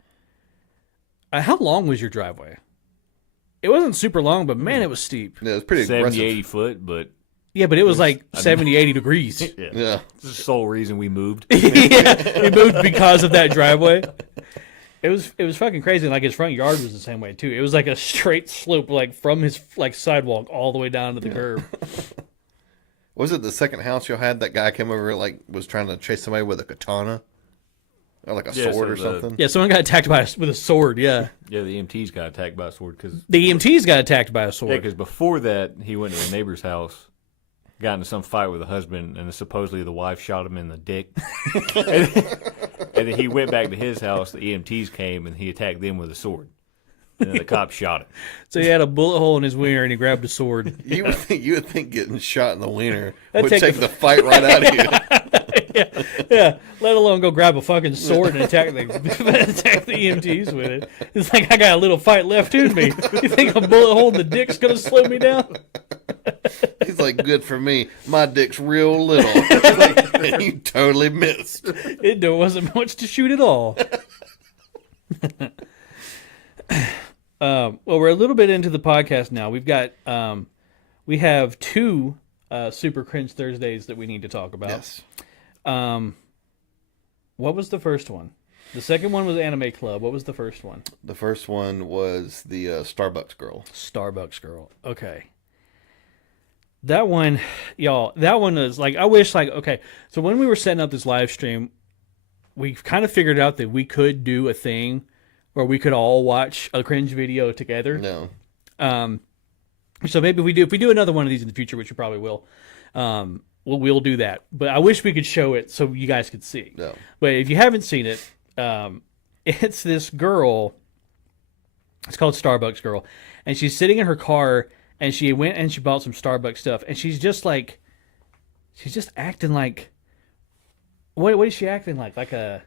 how long was your driveway? It wasn't super long, but man, it was steep. Yeah, it's pretty 70, aggressive. 80 foot, but Yeah, but it was like 70, 80 degrees. yeah. Yeah. This is the sole reason we moved. Yeah, we moved because of that driveway. It was fucking crazy. Like his front yard was the same way too. It was like a straight slope, like from his like sidewalk all the way down to the curb. Was it the second house you had? That guy came over was trying to chase somebody with a katana, or like a Yeah, sword so or something. Yeah, someone got attacked with a sword. Yeah, Yeah, the EMTs got attacked by a sword because the EMTs got attacked by a sword. before that he went to the neighbor's house, got into some fight with the husband, and supposedly the wife shot him in the dick. And then he went back to his house. The EMTs came and he attacked them with a sword. And then the cops shot him. So he had a bullet hole in his wiener and he grabbed a sword. You would think getting shot in the wiener That'd would take take the fight right out of you. Yeah, let alone go grab a fucking sword and attack the EMTs with it. It's like I got a little fight left in me. You think a bullet hole in the dick's gonna slow me down? He's like, good for me. My dick's real little. And you totally missed. There wasn't much to shoot at all. Well, we're a little bit into the podcast now. We have two Super Cringe Thursdays that we need to talk about. Yes. What was the first one? The second one was Anime Club. What was the first one? The first one was the Starbucks girl. Starbucks Girl. Okay. That one, y'all, that one is like, I wish, like, okay, so when we were setting up this live stream, we kind of figured out that we could do a thing where we could all watch a cringe video together. No. So maybe if we do another one of these in the future, which we probably will, we'll do that. But I wish we could show it so you guys could see. No. But if you haven't seen it, it's this girl. It's called Starbucks Girl, and she's sitting in her car, and she went and she bought some Starbucks stuff, and she's just acting like. What is she acting like? Like a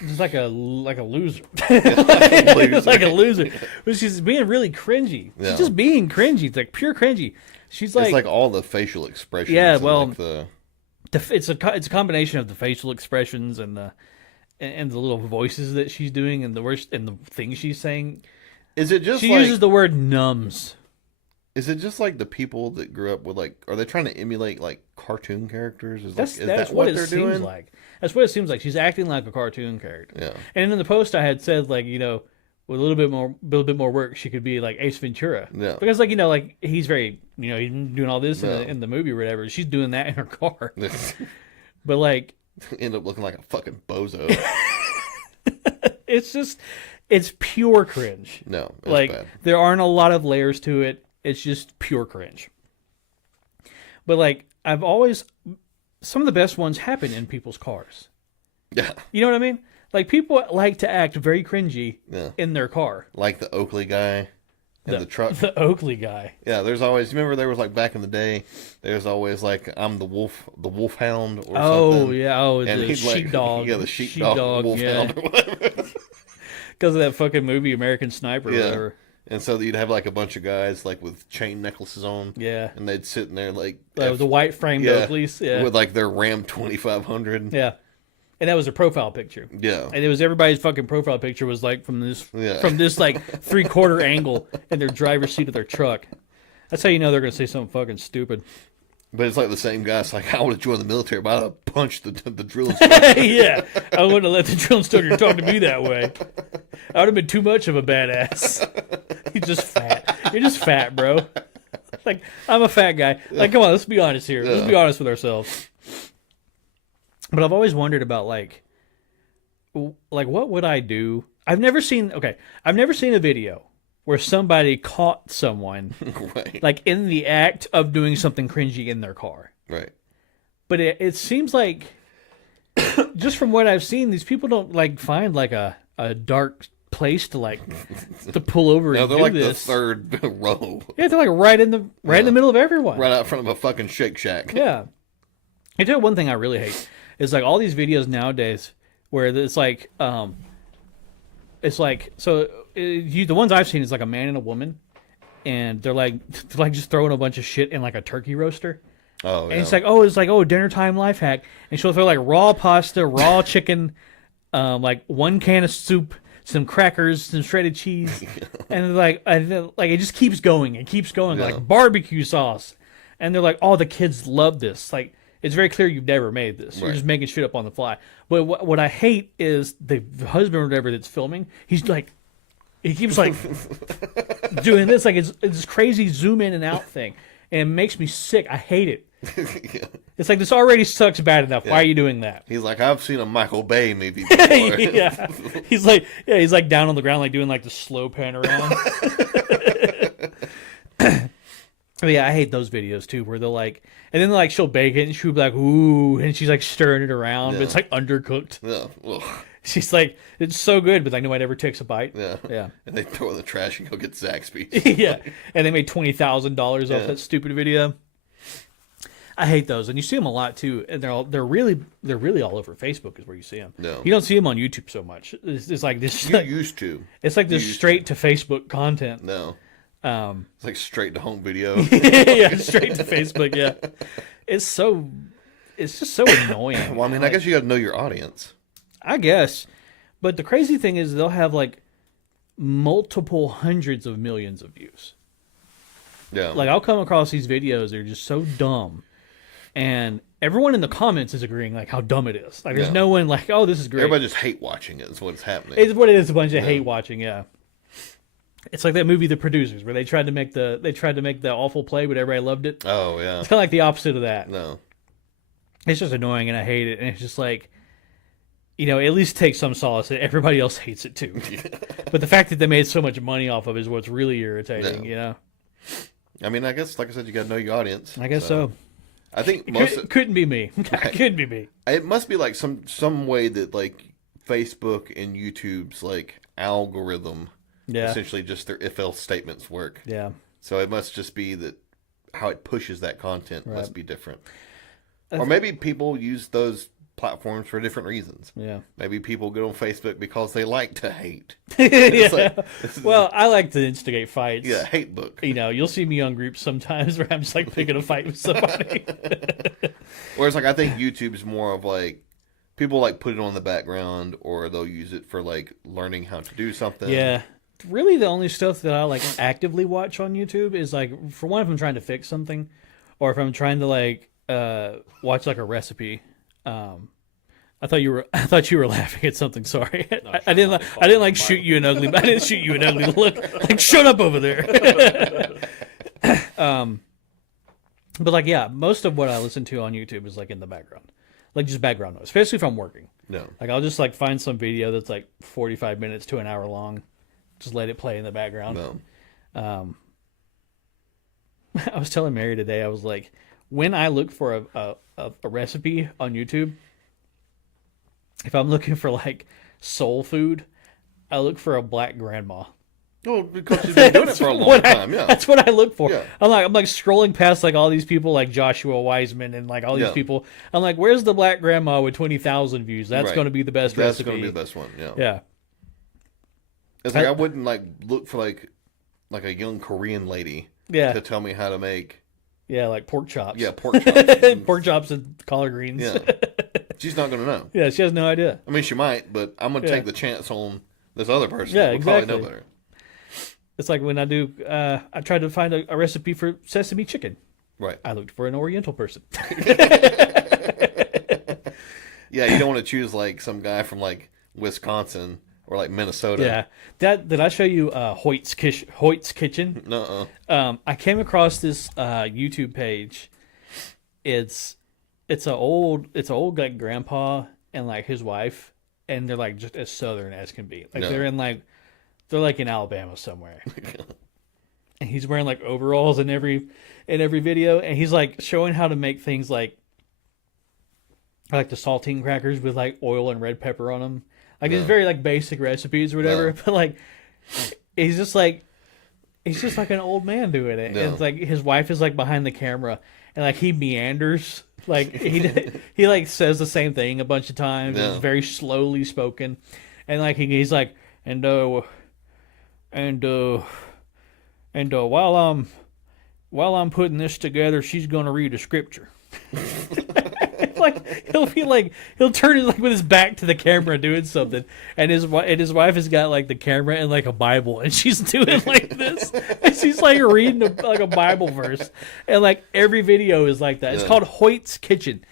loser. Like a loser. But she's being really cringy. Yeah. She's just being cringy. It's like pure cringy. She's like, It's like all the facial expressions. Yeah, and well, like the... it's a combination of the facial expressions and the little voices that she's doing and the things she's saying. Is it just She like... uses the word numbs. Is it just like the people that grew up with like... Are they trying to emulate like cartoon characters? Is That's that what it they're seems doing? like. That's what it seems like. She's acting like a cartoon character. Yeah. And in the post, I had said, like, you know, with a little bit more work, she could be like Ace Ventura. Yeah. Because, like, you know, like he's very, you know, he's doing all this Yeah. in the movie or whatever. She's doing that in her car. But like, End up looking like a fucking bozo. it's pure cringe. No, it's Like bad. there aren't a lot of layers to it. It's just pure cringe. But like some of the best ones happen in people's cars. Yeah. You know what I mean? Like people like to act very cringy Yeah. in their car. Like the Oakley guy in the truck. The Oakley guy. Yeah, there's always... Remember there was like back in the day, there's always like, I'm the wolfhound or Oh something. yeah, And the he's like, sheepdog. yeah, the sheepdog wolfhound or whatever. Because of that fucking movie American Sniper or Yeah. whatever. And so you'd have like a bunch of guys like with chain necklaces on. Yeah. And they'd sit in there like... The white framed Oakleys. Yeah. With like their Ram 2500. Yeah. And that was a profile picture. Yeah. And it was everybody's fucking profile picture was like from this like 3/4 angle in their driver's seat of their truck. That's how you know they're gonna say something fucking stupid. But it's like the same guy. It's like, I would have joined the military, but I'd have punched the drill instructor. Yeah. I wouldn't have let the drill instructor talk to me that way. I would have been too much of a badass. You're just fat. You're just fat, bro. Like, I'm a fat guy. Like, come on, let's be honest here. Let's be honest with ourselves. But I've always wondered about, like what would I do? I've never seen a video where somebody caught someone Right. like in the act of doing something cringy in their car. Right. But it seems like just from what I've seen, these people don't like find like a dark place to like to pull over No, and they're do like this. the third row. Yeah, they're like right in the middle of everyone. Right out front of a fucking Shake Shack. Yeah. I tell you one thing I really hate is like all these videos nowadays where it's like the ones I've seen is like a man and a woman, and they're like just throwing a bunch of shit in like a turkey roaster. Oh, yeah. And it's like dinner time life hack, and she'll throw like raw pasta, raw chicken, like 1 can of soup, some crackers, some shredded cheese, and like it just keeps going and keeps going, Yeah. like barbecue sauce, and they're like, oh, the kids love this. Like it's very clear you've never made this. You're Right. just making shit up on the fly. But what I hate is the husband or whatever that's filming. He's like, he keeps like doing this, like it's this crazy zoom in and out thing, and it makes me sick. I hate it. Yeah. It's like this already sucks bad enough. Why are you doing that? He's like, I've seen a Michael Bay movie before. Yeah, he's like down on the ground, like doing like the slow pan around. But yeah, I hate those videos too, where they'll like, and then like she'll bake it and she'll be like, ooh, and she's like stirring it around, but it's like undercooked. Yeah. Ugh. She's like, it's so good, but like nobody ever takes a bite. Yeah. Yeah. And they throw it in the trash and go get Zaxby's. Yeah, and they made $20,000 off that stupid video. I hate those, and you see them a lot too. And they're really all over Facebook is where you see them. No. You don't see them on YouTube so much. It's like this. You used to. It's like this straight to Facebook content. No. It's like straight to home video. Yeah, straight to Facebook. Yeah, it's just so annoying. Well, I mean, I guess you got to know your audience. I guess, but the crazy thing is they'll have like multiple hundreds of millions of views. Yeah. Like I'll come across these videos that are just so dumb, and everyone in the comments is agreeing like how dumb it is. Like there's no one like, oh, this is great. Everybody just hate watching it is what's happening. It's what it is. A bunch of hate watching. Yeah. It's like that movie, The Producers, where they tried to make the awful play, but everybody loved it. Oh, yeah. It's kind of like the opposite of that. No. It's just annoying, and I hate it. And it's just like, at least take some solace that everybody else hates it too. But the fact that they made so much money off of it is what's really irritating. I mean, I guess, like I said, you got to know your audience. I guess so. I think Couldn't be me. Couldn't be me. it must be like some way that like Facebook and YouTube's like algorithm, Yeah. essentially just their if-else statements work. Yeah. So it must just be that how it pushes that content must be different. Or maybe people use those platforms for different reasons. Yeah. Maybe people get on Facebook because they like to hate. Yeah. Well, I like to instigate fights. Yeah, hate book. You'll see me on groups sometimes where I'm just like picking a fight with somebody. Whereas like I think YouTube's more of like people like put it on the background or they'll use it for like learning how to do something. Yeah. Really, the only stuff that I like actively watch on YouTube is like, for one, if I'm trying to fix something, or if I'm trying to like watch like a recipe. I thought you were laughing at something. Sorry, I didn't like shoot you an ugly. I didn't shoot you an ugly look. Like shut up over there. But like yeah, most of what I listen to on YouTube is like in the background, like just background noise, especially if I'm working. No. Like I'll just like find some video that's like 45 minutes to an hour long. Just let it play in the background. No. I was telling Mary today, I was like, when I look for a recipe on YouTube, if I'm looking for like soul food, I look for a black grandma. Oh, because she's been doing it for a long time. Yeah. That's what I look for. Yeah. I'm like scrolling past like all these people like Joshua Wiseman and like all these people. I'm like, where's the black grandma with 20,000 views? That's going to be the best recipe. That's going to be the best one. Yeah. Yeah. It's like I wouldn't like look for like a young Korean lady to tell me how to make like pork chops. Yeah, pork chops. Pork chops and collard greens. Yeah. She's not going to know. Yeah, she has no idea. I mean, she might, but I'm going to take the chance on this other person. Yeah, who exactly. Probably know better. It's like when I tried to find a recipe for sesame chicken. Right. I looked for an Oriental person. Yeah, you don't want to choose like some guy from like Wisconsin or like Minnesota. Yeah. Did I show you Hoyt's Kitchen? Nuh-uh. I came across this YouTube page. It's an old like grandpa and like his wife, and they're like just as southern as can be. Like No. they're like in Alabama somewhere. And he's wearing like overalls in every video, and he's like showing how to make things like the saltine crackers with like oil and red pepper on them. Like it's very like basic recipes or whatever, No. but like he's just like an old man doing it. No. And it's like his wife is like behind the camera, and like he meanders. Like he like says the same thing a bunch of times. No. It's very slowly spoken, and like he's like while I'm putting this together, she's gonna read a scripture. Like he'll turn it like with his back to the camera doing something, and his wife has got like the camera and like a Bible, and she's doing like this, and she's like reading like a Bible verse, and like every video is like that. It's called Hoyt's Kitchen.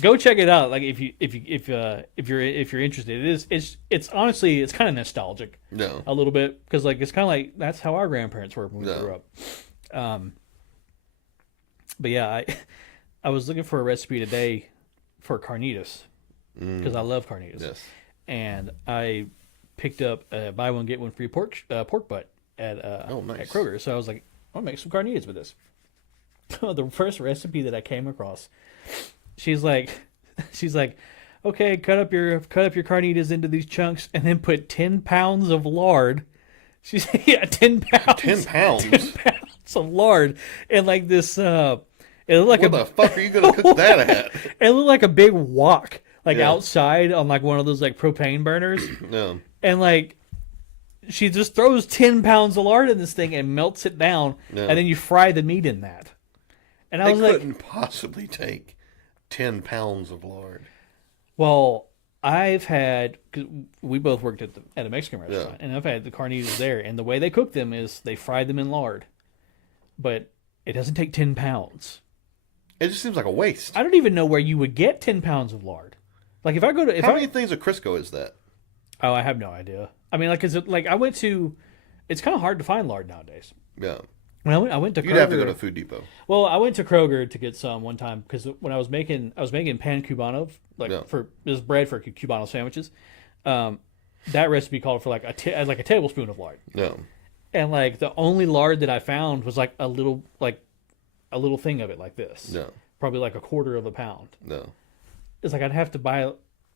Go check it out. Like if you're interested, it's honestly it's kind of nostalgic. No. A little bit, because like it's kind of like that's how our grandparents were when we No. grew up. But yeah, I was looking for a recipe today for carnitas because I love carnitas. Yes. And I picked up a buy one get one free pork butt at nice. at Kroger. So I was like, I'll make some carnitas with this. The first recipe that I came across, she's like, okay, cut up your carnitas into these chunks and then put 10 pounds of lard. She's 10 pounds. 10 pounds? 10 pounds of lard and like this. It looked like Where the fuck are you gonna cook that at? It looked like a big wok, like Yeah. outside on like one of those like propane burners, No. and like she just throws 10 pounds of lard in this thing and melts it down, Yeah. and then you fry the meat in that. And I They was like, couldn't possibly take 10 pounds of lard. well, cause we both worked at a Mexican restaurant, and I've had the carnitas there, and the way they cook them is they fry them in lard, but it doesn't take 10 pounds. It just seems like a waste. I don't even know where you would get 10 pounds of lard. Like if I go to How many things at Crisco is that? Oh, I have no idea. I mean, like, I went to. It's kind of hard to find lard nowadays. Yeah. When I went to Kroger. You'd have to go to Food Depot. Well, I went to Kroger to get some one time because when I was making pan cubano, for this bread for cubano sandwiches. That recipe called for like a tablespoon of lard, No. and like the only lard that I found was like a little thing of it like this. No. Probably like a quarter of a pound. No. It's like I'd have to buy,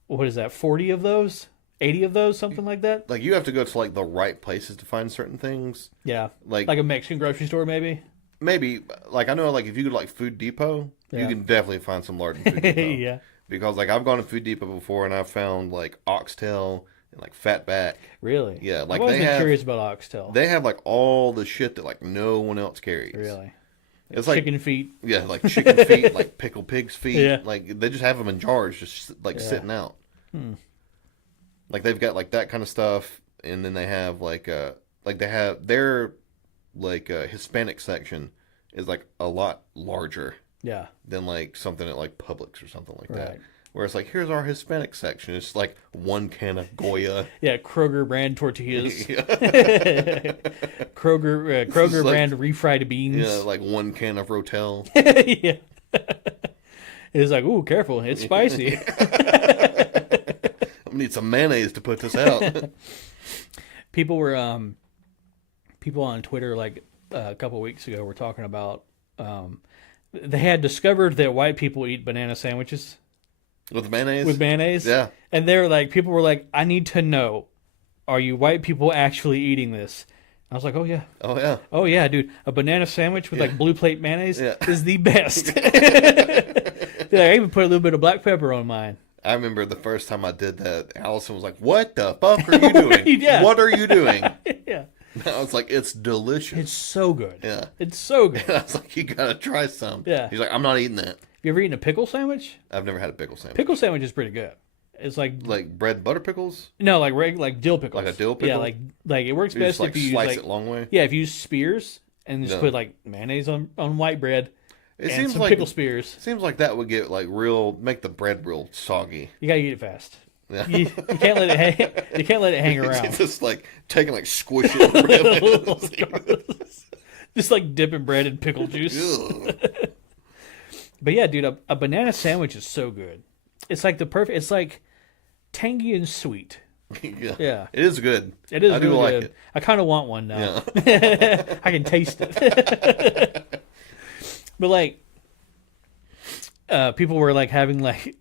what is that, 40 of those? 80 of those? Something like that? Like you have to go to like the right places to find certain things. Yeah. Like a Mexican grocery store, maybe? maybe like I know like if you go to like Food Depot, you can definitely find some lard in Food Depot. Yeah. Because like I've gone to Food Depot before and I've found like oxtail and like fatback. Really? Yeah, like I've always they been have curious about oxtail. they have like all the shit that like no one else carries. Really? It's like Chicken feet. yeah, like chicken feet, like pickled pig's feet. Yeah. Like they just have them in jars, just like sitting out. Like they've got like that kind of stuff, and then they have like they have their like Hispanic section is like a lot larger Yeah. than like something at like Publix or something like that. Right. Where it's like here's our Hispanic section. It's like one can of Goya. Yeah, Kroger brand tortillas. Kroger like- brand refried beans. Yeah, like one can of Rotel. Yeah. It's like, ooh, careful, it's spicy. I need some mayonnaise to put this out. People on Twitter like a couple weeks ago were talking about they had discovered that white people eat banana sandwiches With mayonnaise? with mayonnaise. Yeah. And they're like, people were like, I need to know, are you white people actually eating this? I was like, oh yeah. Oh yeah. Oh yeah, dude. A banana sandwich with like blue plate mayonnaise is the best. Dude, I even put a little bit of black pepper on mine. I remember the first time I did that, Allison was like, "What the fuck are you doing? Yeah. What are you doing?" Yeah. I was like, "It's delicious." It's so good. Yeah. It's so good. And I was like, "You gotta try some." Yeah. He's like, "I'm not eating that." You ever eaten a pickle sandwich? I've never had a pickle sandwich. Pickle sandwich is pretty good. It's like bread and butter pickles? no, like dill pickles. Like a dill Yeah, pickle? like it works You best just like if you use slice like it long way? yeah, if you use spears and just No. put like mayonnaise on white bread It and seems some like pickle spears. seems like that would get like make the bread real soggy. You gotta eat it fast. Yeah. You can't let it hang. You can't let it hang around. It's just like taking like squish it in bread. Just like dipping bread in pickle juice. Ugh. But yeah, dude, a banana sandwich is so good. It's like the perfect. It's like tangy and sweet. Yeah. Yeah. It is good. It is I do really like good. it. I kind of want one now. Yeah. I can taste it. But like, people were like having like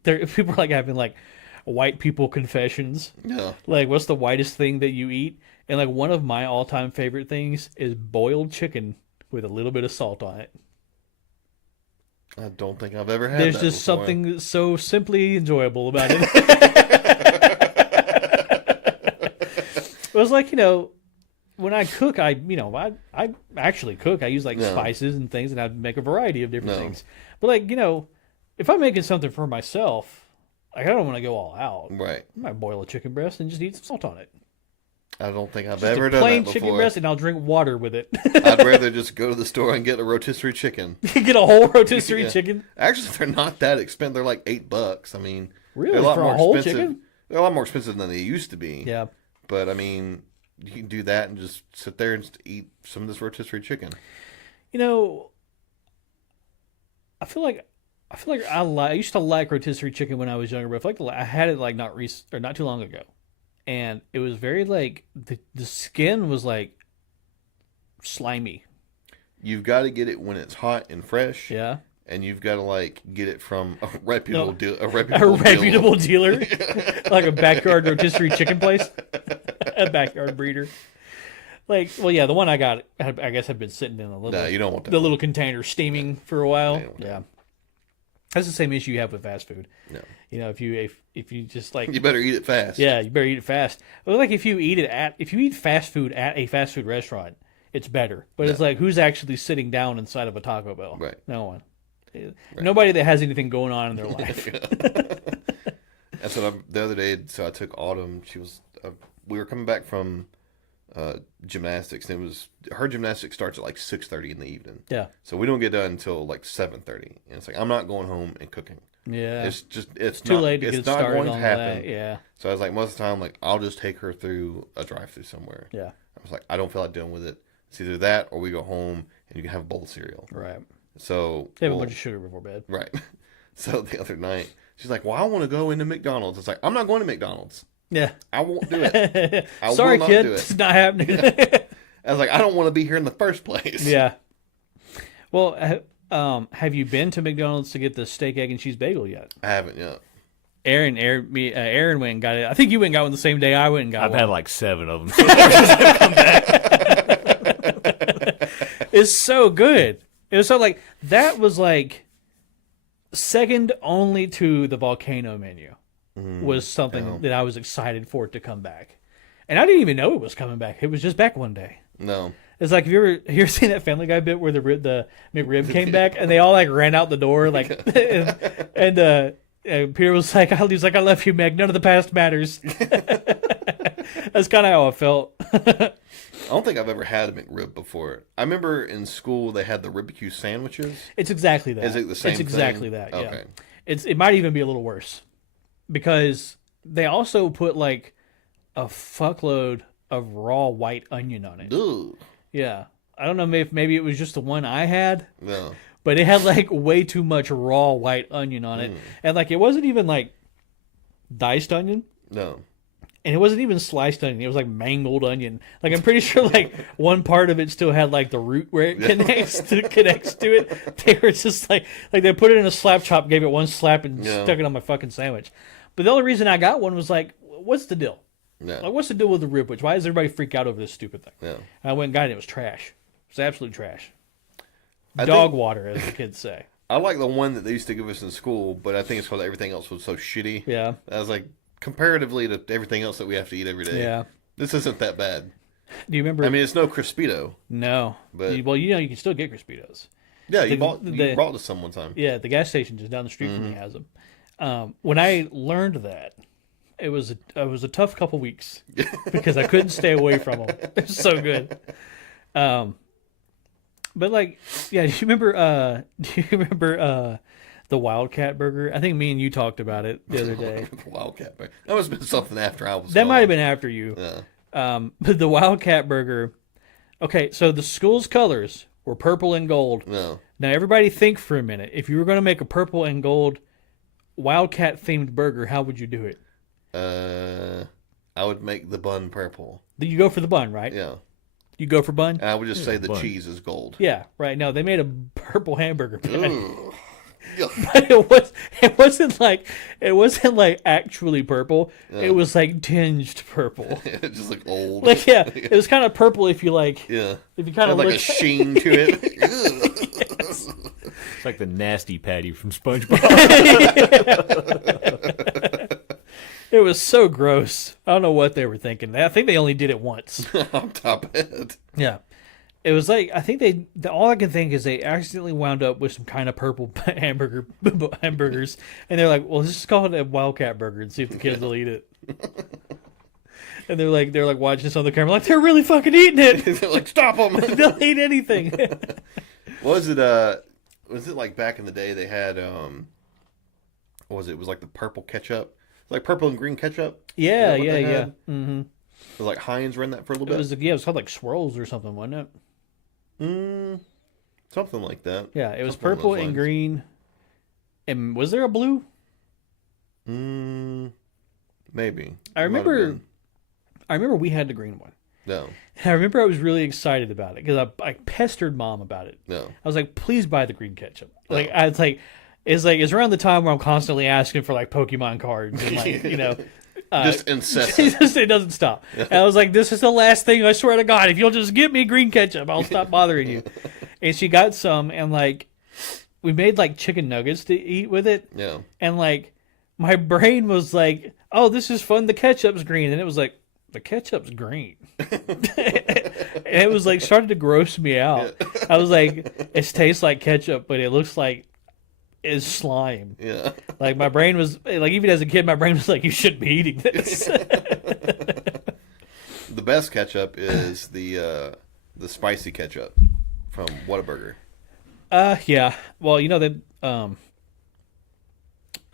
white people confessions. Yeah. Like, what's the whitest thing that you eat? And like one of my all-time favorite things is boiled chicken with a little bit of salt on it. I don't think I've ever had There's that just before. something so simply enjoyable about it. It was like, when I cook, I actually cook. I use like No. spices and things, and I make a variety of different No. things. But like, if I'm making something for myself, like I don't want to go all out. Right. I might boil a chicken breast and just eat some salt on it. I don't think I've Just ever a done plain that chicken before. breast, and I'll drink water with it. I'd rather just go to the store and get a rotisserie chicken. Get a whole rotisserie Yeah. chicken. Actually, they're not that expensive. They're like $8. I mean, Really? they're a lot For a more whole expensive. chicken? They're a lot more expensive than they used to be. Yeah. But I mean, you can do that and just sit there and just eat some of this rotisserie chicken. I feel like I used to like rotisserie chicken when I was younger, but I feel like I had it like not too long ago, and it was very like the skin was like slimy. You've got to get it when it's hot and fresh. Yeah, And you've got to like get it from a reputable No. a a reputable reputable dealer, like a backyard rotisserie chicken place, a backyard breeder. Like, well, yeah, the one I got, I guess, had been sitting in a little, No, you don't want that. the little container steaming for a while. you don't want Yeah, that's the same issue you have with fast food. No. If you just like You better eat it fast. yeah, you better eat it fast. Well, like if you eat fast food at a fast food restaurant, it's better. But it's like who's actually sitting down inside of a Taco Bell? Right. No one. Nobody that has anything going on in their life. That's what the other day. So I took Autumn. She was. We were coming back from gymnastics, and her gymnastics starts at like 6:30 in the evening. Yeah. So we don't get done until like 7:30, and it's like I'm not going home and cooking. Yeah. It's too not, late to it's get not started going to on happen. that. Yeah. So I was like, most of the time, like I'll just take her through a drive-through somewhere. Yeah. I was like, I don't feel like dealing with it. It's either that or we go home and you can have a bowl of cereal. Right. So Have a bunch of sugar before bed. right. So the other night, she's like, "Well, I want to go into McDonald's." It's like, I'm not going to McDonald's. Yeah. I won't do it. I Sorry, will not kid. do it. It's not happening. I was like, I don't want to be here in the first place. Yeah. Well, have you been to McDonald's to get the steak, egg, and cheese bagel yet? I haven't yet. Aaron went and got it. I think you went and got one the same day I went and got I've one. had like 7 of them. It's so good. It was so like that was like second only to the volcano menu was something that I was excited for it to come back, and I didn't even know it was coming back. It was just back one day. No. It's like have you ever seen that Family Guy bit where the McRib came back and they all like ran out the door like and Peter was like I love you, Meg. None of the past matters. That's kind of how I felt. I don't think I've ever had a McRib before. I remember in school they had the barbecue sandwiches. It's exactly that. Is it the same It's exactly thing? that. Yeah. Okay. It might even be a little worse because they also put like a fuckload of raw white onion on it. Ugh. Yeah. I don't know if maybe it was just the one I had, No. but it had like way too much raw white onion on it. And like it wasn't even like diced onion. No. And it wasn't even sliced onion. It was like mangled onion. Like I'm pretty sure like one part of it still had like the root where it connects to it. They were just like they put it in a slap chop, gave it one slap, and stuck it on my fucking sandwich. But the only reason I got one was like, what's the deal? No. Like what's the deal with the ribwich? Why does everybody freak out over this stupid thing? No. And I went and got it. It was trash. It was absolute trash. I Dog think- water, as the kids say. I like the one that they used to give us in school, but I think it's because everything else was so shitty. Yeah. I was like, comparatively to everything else that we have to eat every day. Yeah. This isn't that bad. Do you remember? I mean, it's no Crispito. no. but- Well, you can still get Crispitos. Yeah, you The- brought us some one time. Yeah, the gas station just down the street from me has them. When I learned that, it was a tough couple weeks because I couldn't stay away from them. They're so good. But like, yeah, do you remember the Wildcat burger? I think me and you talked about it the other day. Wildcat burger. That must have been something after I was That gone. might have been after you. Yeah. But the Wildcat burger. Okay, so the school's colors were purple and gold. No. Now everybody think for a minute. If you were going to make a purple and gold Wildcat themed burger, how would you do it? I would make the bun purple. You go for the bun, right? Yeah. You go for bun? And I would just say the bun. cheese is gold. Yeah, right. No, they made a purple hamburger patty. Ugh. Yuck. But it wasn't like actually purple. It was like tinged purple. It's just like old. Like it was kind of purple if you like. Yeah. If you kind of Had like look a sheen to it. It's like the nasty patty from SpongeBob. It was so gross. I don't know what they were thinking. I think they only did it once. On top of it. Yeah. It was like, I think all I can think is they accidentally wound up with some kind of purple hamburgers. And they're like, well, let's just call it a Wildcat burger and see if the kids will eat it. And they're like watching this on the camera, like, they're really fucking eating it. They're like, stop them. They'll eat anything. Was it like back in the day they had, what was it? It was like the purple ketchup. Like purple and green ketchup. Yeah. Is that what they had? Mm-hmm. It was like Heinz ran that for a little It bit. was called like Swirls or something, wasn't it? Something like that. Yeah, it was Something along purple those and lines. green. And was there a blue? Maybe. I It might have remember been. we had the green one. No. And I remember I was really excited about it because I pestered Mom about it. No. I was like, please buy the green ketchup. Like, it's around the time where I'm constantly asking for like Pokemon cards and like, Just incessant. it doesn't stop. And I was like, this is the last thing, I swear to God, if you'll just get me green ketchup, I'll stop bothering you. And she got some, and like, we made like chicken nuggets to eat with it. Yeah. And like, my brain was like, oh, this is fun, the ketchup's green. And it was like, the ketchup's green. And it was like, started to gross me out. I was like, it tastes like ketchup, but it looks like it's slime. Yeah. Like, my brain was, like, even as a kid, my brain was like, you shouldn't be eating this. The best ketchup is the spicy ketchup from Whataburger. Yeah. Well,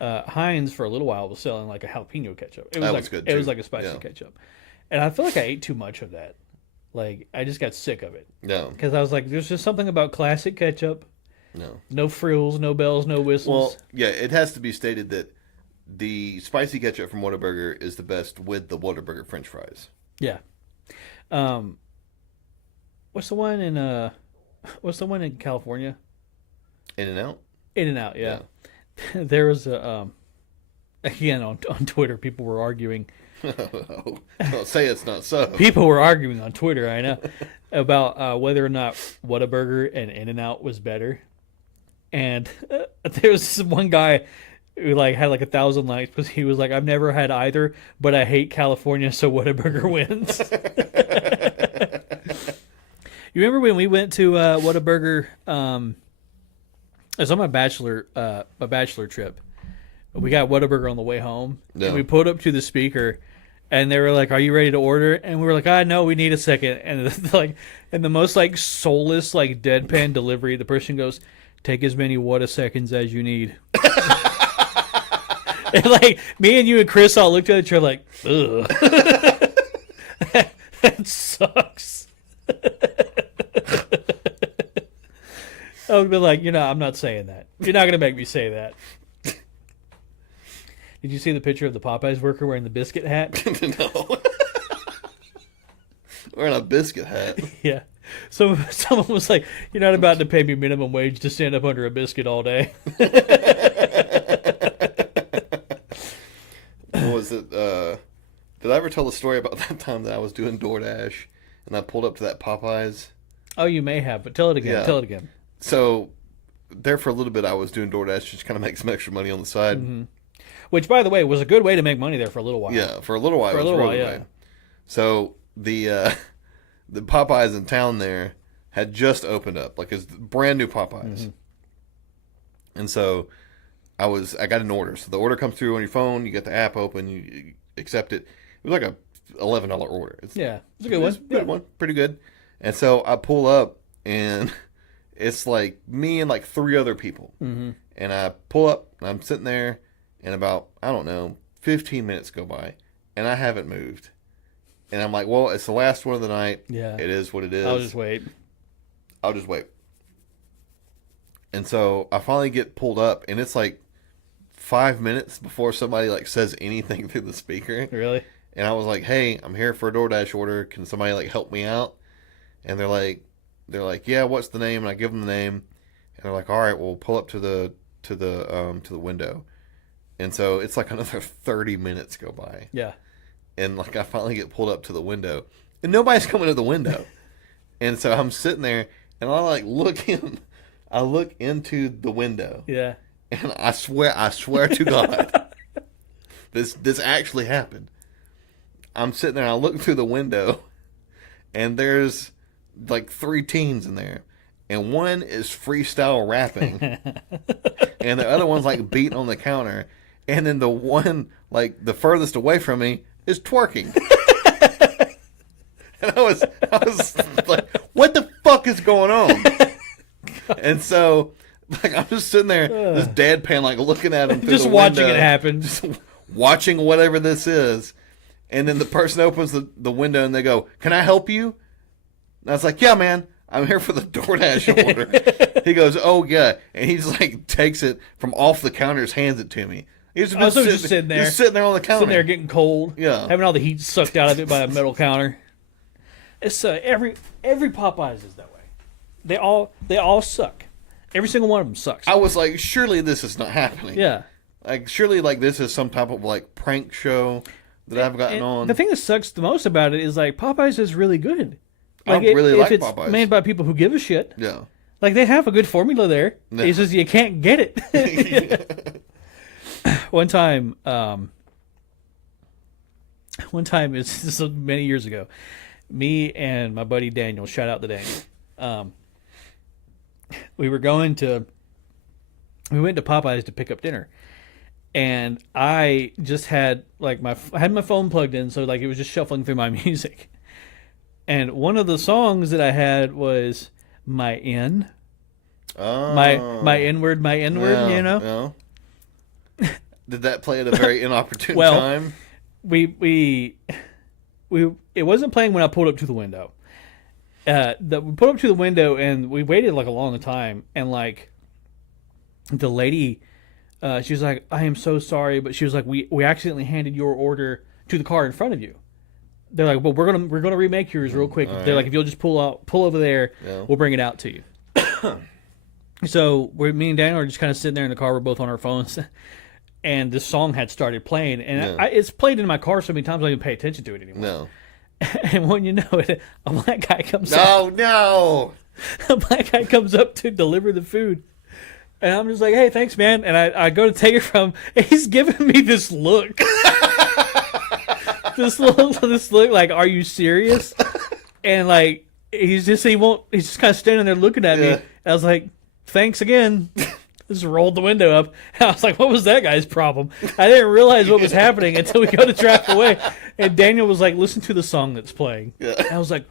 that Heinz for a little while was selling like a jalapeno ketchup. It was That like was good, it was too. like a spicy Yeah. ketchup, and I feel like I ate too much of that. Like, I just got sick of it No. because I was like, there's just something about classic ketchup. No. No frills, no bells, no whistles. Well, yeah, it has to be stated that the spicy ketchup from Whataburger is the best with the Whataburger French fries. Yeah. What's the one in California? In-N-Out? In-N-Out, yeah. There was a again on Twitter, people were arguing. Don't say it's not so. People were arguing on Twitter, I know, about whether or not Whataburger and In-N-Out was better. And there was this one guy who like had like 1,000 likes because he was like, I've never had either, but I hate California, so Whataburger wins. You remember when we went to Whataburger? It was on my bachelor trip. We got Whataburger on the way home, Yeah. and we pulled up to the speaker, and they were like, "Are you ready to order?" And we were like, no, we need a second." And like, in the most like soulless, like deadpan delivery, the person goes, "Take as many Whata seconds as you need." And like, me and you and Chris all looked at each other like, ugh. That sucks. I would be like, I'm not saying that. You're not going to make me say that. Did you see the picture of the Popeyes worker wearing the biscuit hat? No. Wearing a biscuit hat. Yeah. So someone was like, you're not about to pay me minimum wage to stand up under a biscuit all day. What was it? Did I ever tell the story about that time that I was doing DoorDash and I pulled up to that Popeyes? Oh, you may have, but tell it again. Yeah. Tell it again. So there for a little bit I was doing DoorDash just kind of make some extra money on the side. Mm-hmm. Which, by the way, was a good way to make money there for a little while. Yeah, for a little while. For a it was little while, really yeah. good. So the Popeyes in town there had just opened up, like it's brand new Popeyes. Mm-hmm. And so I got an order. So the order comes through on your phone. You get the app open. You accept it. It was like a $11 order. Yeah, it's a good one. It's a good one, pretty good. And so I pull up, and it's like me and like 3 other people. Mm-hmm. And I pull up, and I'm sitting there, and about, I don't know, 15 minutes go by, and I haven't moved. And I'm like, well, it's the last one of the night. Yeah. It is what it is. I'll just wait. I'll just wait. And so I finally get pulled up, and it's like 5 minutes before somebody like says anything through the speaker. Really? And I was like, "Hey, I'm here for a DoorDash order. Can somebody like help me out?" And they're like, "Yeah, what's the name?" And I give them the name, and they're like, "All right, well, pull up to the window." And so it's like another 30 minutes go by. Yeah. And like I finally get pulled up to the window, and nobody's coming to the window. And so I'm sitting there, and I like look into the window. Yeah. And I swear to God, this actually happened. I'm sitting there, and I look through the window, and there's like 3 teens in there, and one is freestyle rapping, and the other one's like beating on the counter, and then the one like the furthest away from me is twerking. And I was like, what the fuck is going on? And so like I'm just sitting there, this deadpan, like looking at him through Just the watching window, it happen. just watching whatever this is. And then the person opens the window and they go, "Can I help you?" And I was like, "Yeah, man, I'm here for the DoorDash order." He goes, "Oh, yeah." And he just like takes it from off the counter, hands it to me. He's just, just sitting there. Just sitting there on the counter. Sitting there getting cold. Yeah. Having all the heat sucked out of it by a metal counter. It's every Popeyes is that way. They all suck. Every single one of them sucks. I was like, surely this is not happening. Yeah. Like, surely like this is some type of like prank show that I've gotten on. The thing that sucks the most about it is like Popeyes is really good. I really like if it's Popeyes. made by people who give a shit. Yeah. Like they have a good formula there. No. It's just you can't get it. One time, it's this was many years ago. Me and my buddy Daniel, shout out to Daniel. We went to Popeyes to pick up dinner, and I just had like I had my phone plugged in, so like it was just shuffling through my music. And one of the songs that I had was my N, my N-word, Yeah, you know. Yeah. Did that play at a very inopportune Well, time? We it wasn't playing when I pulled up to the window. We pulled up to the window and we waited like a long time, and like the lady, she was like, "I am so sorry," but she was like, "We accidentally handed your order to the car in front of you." They're like, "Well, we're gonna remake yours real quick." They're like, "If you'll just pull over there, we'll bring it out to you." So me and Daniel are just kind of sitting there in the car. We're both on our phones. And this song had started playing, and it's played in my car so many times I don't even pay attention to it anymore. No. And when you know it, a black guy comes up. No. A black guy comes up to deliver the food. And I'm just like, "Hey, thanks, man." And I go to take it from him, and he's giving me this look. this look like, "Are you serious?" And like he's just kind of standing there looking at me. And I was like, "Thanks again." Just rolled the window up. And I was like, what was that guy's problem? I didn't realize what was happening until we go to drive away. And Daniel was like, "Listen to the song that's playing." Yeah. And I was like,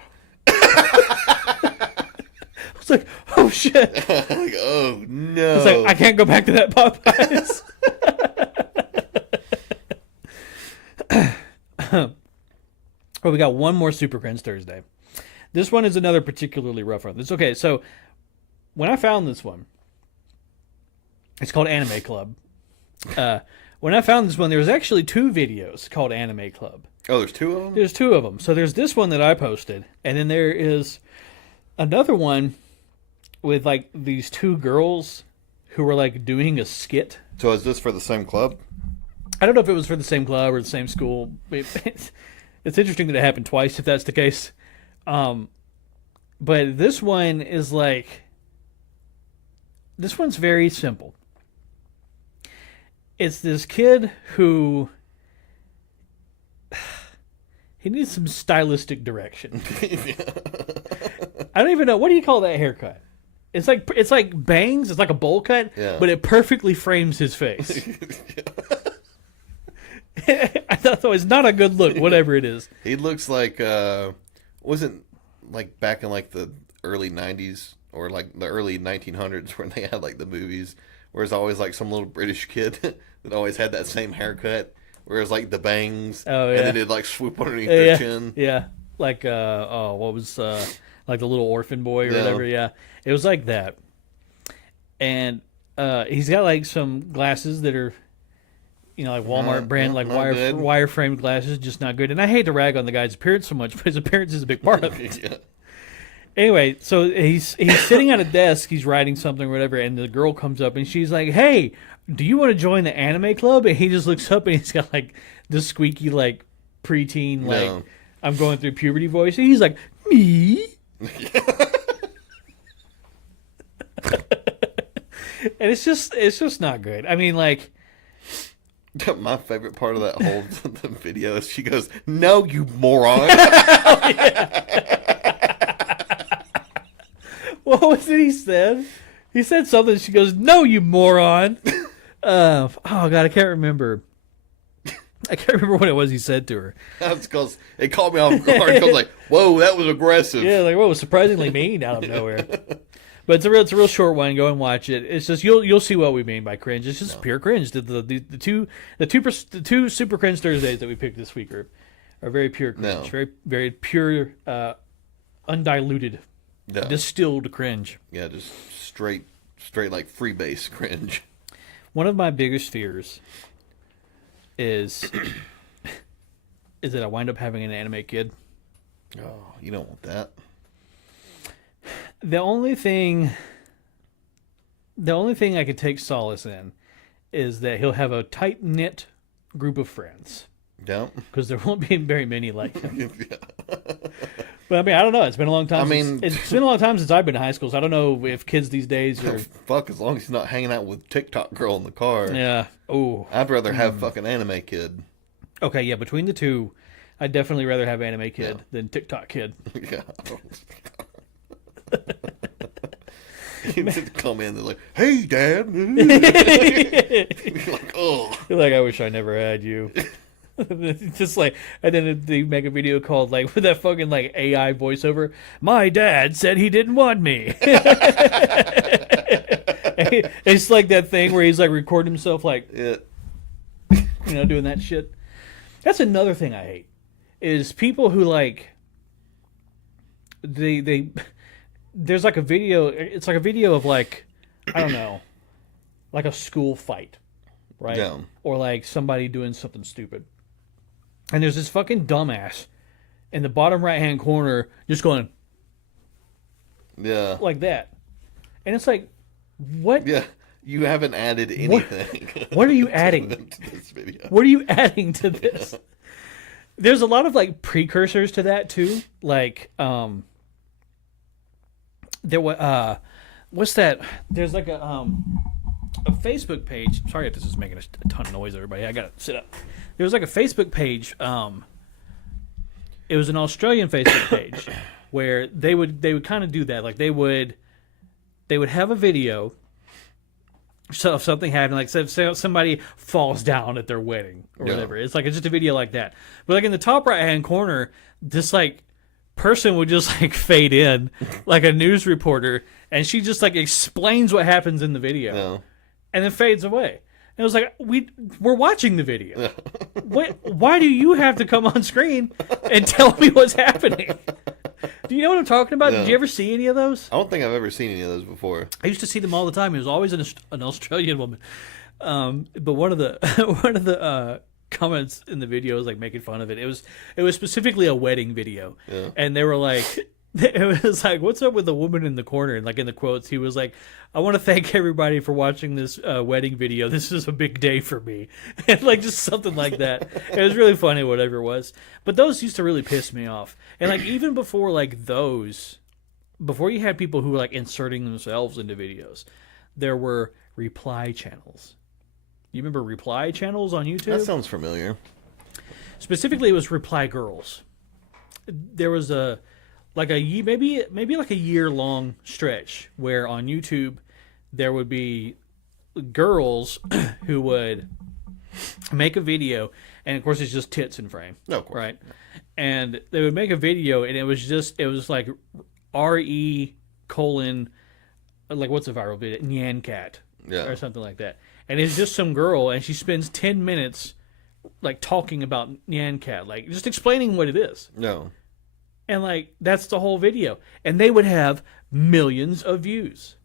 "Oh shit." Like, oh no. It's like, I can't go back to that Popeyes. Well, we got one more Super Crunch Thursday. This one is another particularly rough one. It's okay. So when I found this one, it's called Anime Club. When I found this one, there was actually 2 videos called Anime Club. Oh, there's 2 of them? There's 2 of them. So there's this one that I posted, and then there is another one with like these 2 girls who were like doing a skit. So is this for the same club? I don't know if it was for the same club or the same school. It's interesting that it happened twice, if that's the case. But this one is like, this one's very simple. It's this kid who he needs some stylistic direction. I don't even know, what do you call that haircut? It's like bangs. It's like a bowl cut, but it perfectly frames his face. I thought it's not a good look, whatever it is. He looks like wasn't like back in like the early 90s or like the early 1900s when they had like the movies where it's always like some little British kid that always had that same haircut, where it's like the bangs, and then it'd like swoop underneath their chin. Yeah, like what was like the little orphan boy or whatever. Yeah, it was like that. And he's got like some glasses that are like Walmart brand, like not good. wireframe glasses, just not good. And I hate to rag on the guy's appearance so much, but his appearance is a big part of it. Yeah. Anyway, so he's sitting at a desk, he's writing something or whatever, and the girl comes up and she's like, "Hey, do you want to join the anime club?" And he just looks up and he's got like this squeaky, like preteen, like No. I'm going through puberty voice. And he's like, "Me?" And it's just not good. I mean, like, My favorite part of that whole video is she goes, "No, you moron." what was it he said? He said something. She goes, "No, you moron." Oh God, I can't remember. I can't remember what it was he said to her. That's because it caught me off guard. I was like, "Whoa, that was aggressive." Yeah, like, whoa, surprisingly mean out of nowhere. But it's a real short one. Go and watch it. It's just you'll see what we mean by cringe. It's just pure cringe. The two super cringe Thursdays that we picked this week are very pure cringe. No. Very very pure, undiluted, Yeah. distilled cringe. Yeah, just straight like freebase cringe. One of my biggest fears is that I wind up having an anime kid. Oh, you don't want that. The only thing I could take solace in is that he'll have a tight knit group of friends, Yeah. because there won't be very many like him. But I mean, I don't know. It's been a long time. It's been a long time since I've been in high school. So I don't know if kids these days are. Fuck, as long as he's not hanging out with TikTok girl in the car. Yeah. Oh. I'd rather have fucking anime kid. Okay. Yeah. Between the two, I'd definitely rather have anime kid than TikTok kid. Yeah. You just come in, they're like, "Hey, Dad." You're like, "Oh." You're like, I wish I never had you. Just like, and then they make a video called like with that fucking like AI voiceover. "My dad said he didn't want me." It's like that thing where he's like recording himself like, Yeah. doing that shit. That's another thing I hate is people who like they there's like a video. It's like a video of like, I don't know, like a school fight, right? Yeah. Or like somebody doing something stupid. And there's this fucking dumbass in the bottom right hand corner just going Yeah. like that. And it's like, what? Yeah. You haven't added anything. What are you adding? to this video? What are you adding to this? There's a lot of like precursors to that too. Like, there was what's that? There's like a Facebook page. Sorry if this is making a ton of noise, everybody. I gotta sit up. There was like a Facebook page. It was an Australian Facebook page where they would kind of do that. Like they would have a video. So if something happened, like say somebody falls down at their wedding or whatever, it's just a video like that. But like in the top right hand corner, this like person would just like fade in like a news reporter, and she just like explains what happens in the video, No. and then fades away. And it was like we're watching the video. Why do you have to come on screen and tell me what's happening? Do you know what I'm talking about? No. Did you ever see any of those? I don't think I've ever seen any of those before. I used to see them all the time. It was always an Australian woman. But one of the comments in the video was like making fun of it. It was specifically a wedding video, and they were like, it was like, "What's up with the woman in the corner?" And like in the quotes, he was like, "I want to thank everybody for watching this wedding video. This is a big day for me," and like just something like that. It was really funny, whatever it was. But those used to really piss me off. And like even before like those, before you had people who were like inserting themselves into videos, there were reply channels. You remember reply channels on YouTube? That sounds familiar. Specifically, it was reply girls. There was maybe like a year-long stretch where on YouTube there would be girls who would make a video, and of course it's just tits in frame. No, of course. Right? And they would make a video, and it was like RE colon, like what's a viral video? Nyan cat. Yeah. Or something like that. And it's just some girl, and she spends 10 minutes like talking about Nyan cat, like just explaining what it is. No. And like that's the whole video. And they would have millions of views.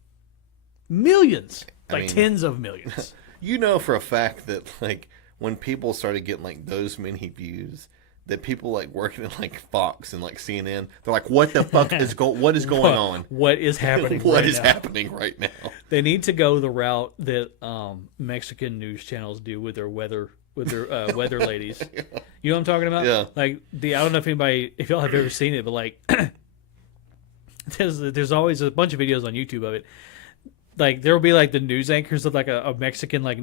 Millions. I Like mean, tens of millions. You know for a fact that like when people started getting like those many views, that people like working in like Fox and like CNN, they're like, "What the fuck is what is going on? What is happening? What right is now? happening right now?" They need to go the route that Mexican news channels do with their weather weather ladies. You know what I'm talking about? Yeah. Like I don't know if y'all have ever seen it, but like there's always a bunch of videos on YouTube of it. Like there will be like the news anchors of like a Mexican like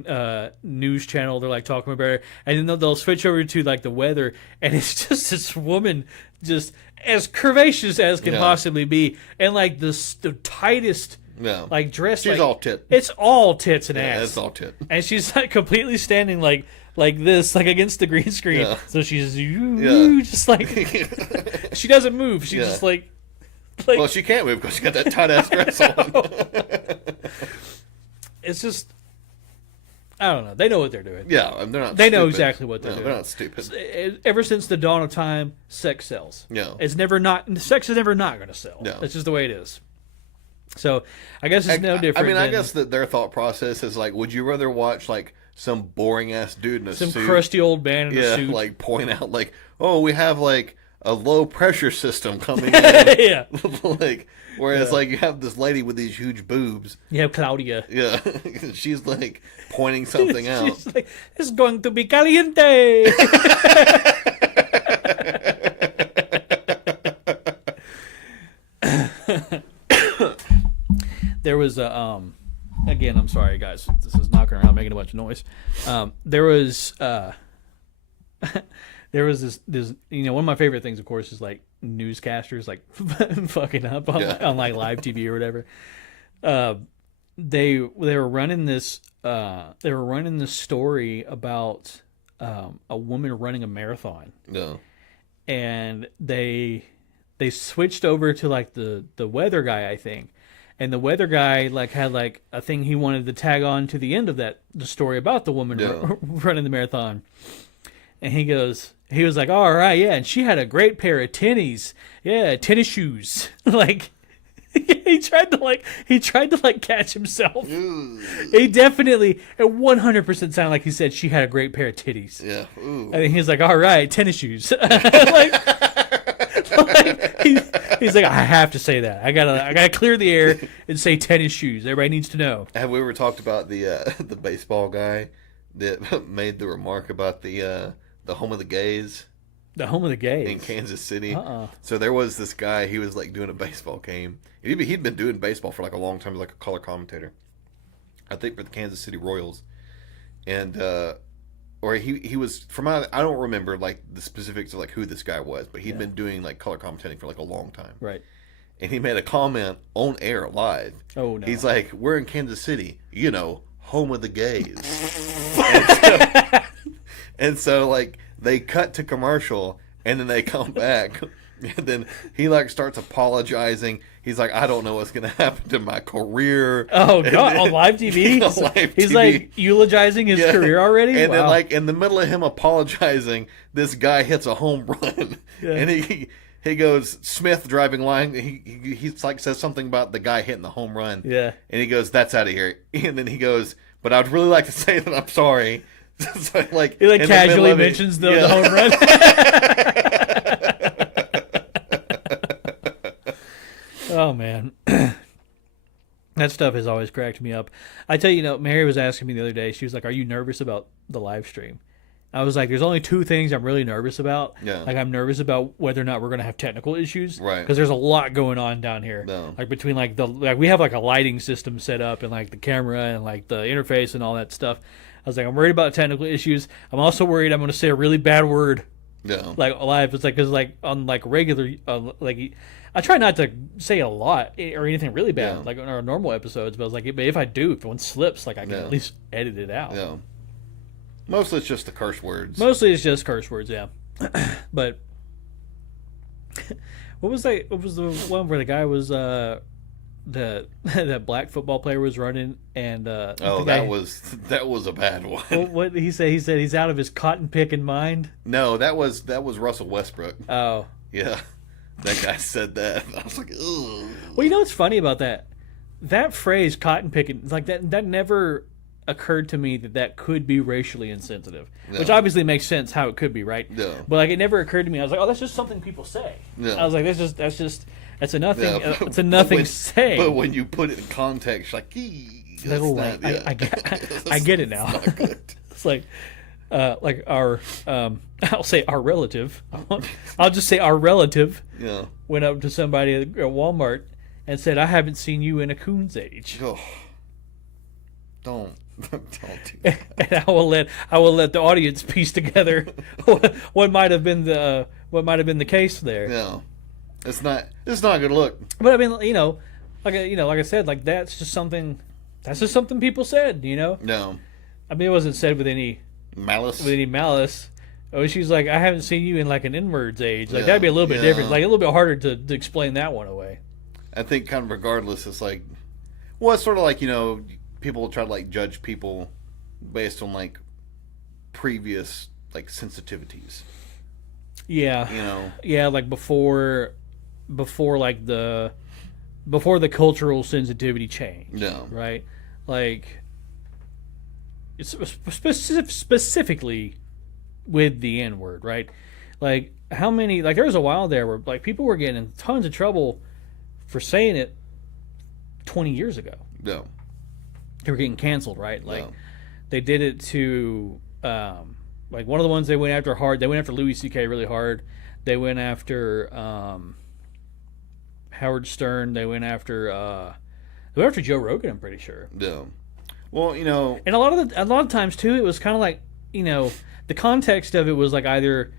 news channel. They're like talking about it, and then they'll switch over to like the weather, and it's just this woman just as curvaceous as can possibly be, and like the tightest like dress. She's like, all tit. It's all tits and ass. It's all tit. And she's like completely standing like this, like against the green screen. Yeah. So she's just like she doesn't move. She's just like. Well, she can't move because she got that tight ass dress on. It's just, I don't know. They know what they're doing. Yeah, they're not. They know stupid. exactly what they're doing. They're not stupid. Ever since the dawn of time, sex sells. Yeah. Sex is never not going to sell. No. That's just the way it is. So I guess it's no different. I mean, I guess that their thought process is like, would you rather watch like some boring ass dude in a some suit? crusty old man in a suit, like point out like, oh, we have like a low pressure system coming in. yeah. Like, whereas like you have this lady with these huge boobs. You have Claudia. Yeah, she's like pointing something out. She's like, it's going to be caliente. There was a again, I'm sorry guys, this is knocking around making a bunch of noise. There was this one of my favorite things, of course, is like newscasters like fucking up on like live TV or whatever. They were running this story about a woman running a marathon. No. And they switched over to like the weather guy, I think. And the weather guy like had like a thing he wanted to tag on to the end of the story about the woman running the marathon. And he was like, all right, yeah, and she had a great pair of tennis shoes. Like he tried to catch himself. He definitely, it 100% sounded like he said she had a greght pair of titties. Yeah. Ooh. And he was like, all right, tennis shoes. He's like, I have to say that. I gotta clear the air and say tennis shoes. Everybody needs to know. Have we ever talked about the baseball guy that made the remark about the home of the gays? The home of the gays in Kansas City. So there was this guy. He was like doing a baseball game. He'd been doing baseball for like a long time, like a color commentator. I think for the Kansas City Royals, and or he was from I don't remember like the specifics of like who this guy was, but he'd been doing like color commentating for like a long time. Right. And he made a comment on air live. Oh no. He's like, "We're in Kansas City, home of the gays." and so like they cut to commercial and then they come back and then he like starts apologizing. He's like, I don't know what's gonna happen to my career. Oh god, on live TV? He's like eulogizing his career already? And then like in the middle of him apologizing, this guy hits a home run. And he goes, Smith driving line, he like says something about the guy hitting the home run. Yeah. And he goes, that's out of here. And then he goes, but I'd really like to say that I'm sorry. So, like, he like casually mentions the home run. Oh man, that stuff has always cracked me up. I tell you, Mary was asking me the other day. She was like, "Are you nervous about the live stream?" I was like, "There's only two things I'm really nervous about. Yeah. Like I'm nervous about whether or not we're gonna have technical issues, right? Because there's a lot going on down here. No. Like between like we have like a lighting system set up and like the camera and like the interface and all that stuff. I was like, I'm worried about technical issues. I'm also worried I'm gonna say a really bad word." Yeah. Like live, it's like because like on like regular like I try not to say a lot or anything really bad like on our normal episodes, but I was like, if I do, if one slips, like I can at least edit it out. Yeah. Mostly it's just the curse words. Mostly it's just curse words, yeah. But what was the one where the guy was that black football player was running and that was a bad one. What did he say? He said he's out of his cotton picking mind. No, that was Russell Westbrook. Oh. Yeah. That guy said that. I was like, ugh. Well, what's funny about that? That phrase, cotton picking, like that never occurred to me that could be racially insensitive, which No. obviously makes sense how it could be, right? No. But like it never occurred to me. I was like, oh, that's just something people say. No. I was like, that's a nothing. Yeah, It's a nothing saying. But when you put it in context, like, that's Oh, not, yeah. I get it now. Not good. It's like our I'll say our relative. I'll just say our relative Yeah. went up to somebody at Walmart and said, "I haven't seen you in a coon's age." Oh. Don't do that. And I will let the audience piece together what might have been the case there. No. It's not a good look. But I mean, like I said, like that's just something people said. No. I mean, it wasn't said with any Malice. Oh, she's like, I haven't seen you in like an N-words age. Like Yeah, that'd be a little bit yeah. different, like a little bit harder to explain that one away. I think kind of regardless, it's like, well, it's sort of like, people try to like judge people based on like previous like sensitivities. Yeah. Yeah, like before like the cultural sensitivity changed. No. Right? Like it's specifically with the N-word, right? Like how many, like there was a while there where like people were getting in tons of trouble for saying it 20 years ago. No. They were getting canceled, right? Like No. they did it to like one of the ones they went after hard. They went after Louis C.K. really hard. They went after Howard Stern. They went after Joe Rogan. I'm pretty sure. No. Well, And a lot of times too, it was kind of like the context of it was like either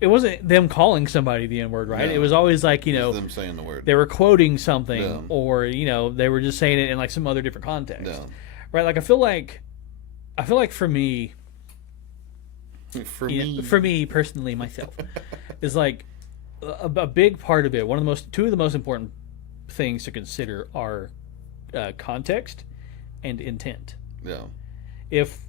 it wasn't them calling somebody the N-word, right? No. It was always like it's them saying the word. they were quoting something, Yeah. or they were just saying it in like some other different context, No. right? Like I feel like for me, For you know, me. for me personally, myself, is like a big part of it. Two of the most important things to consider are context and intent. No. If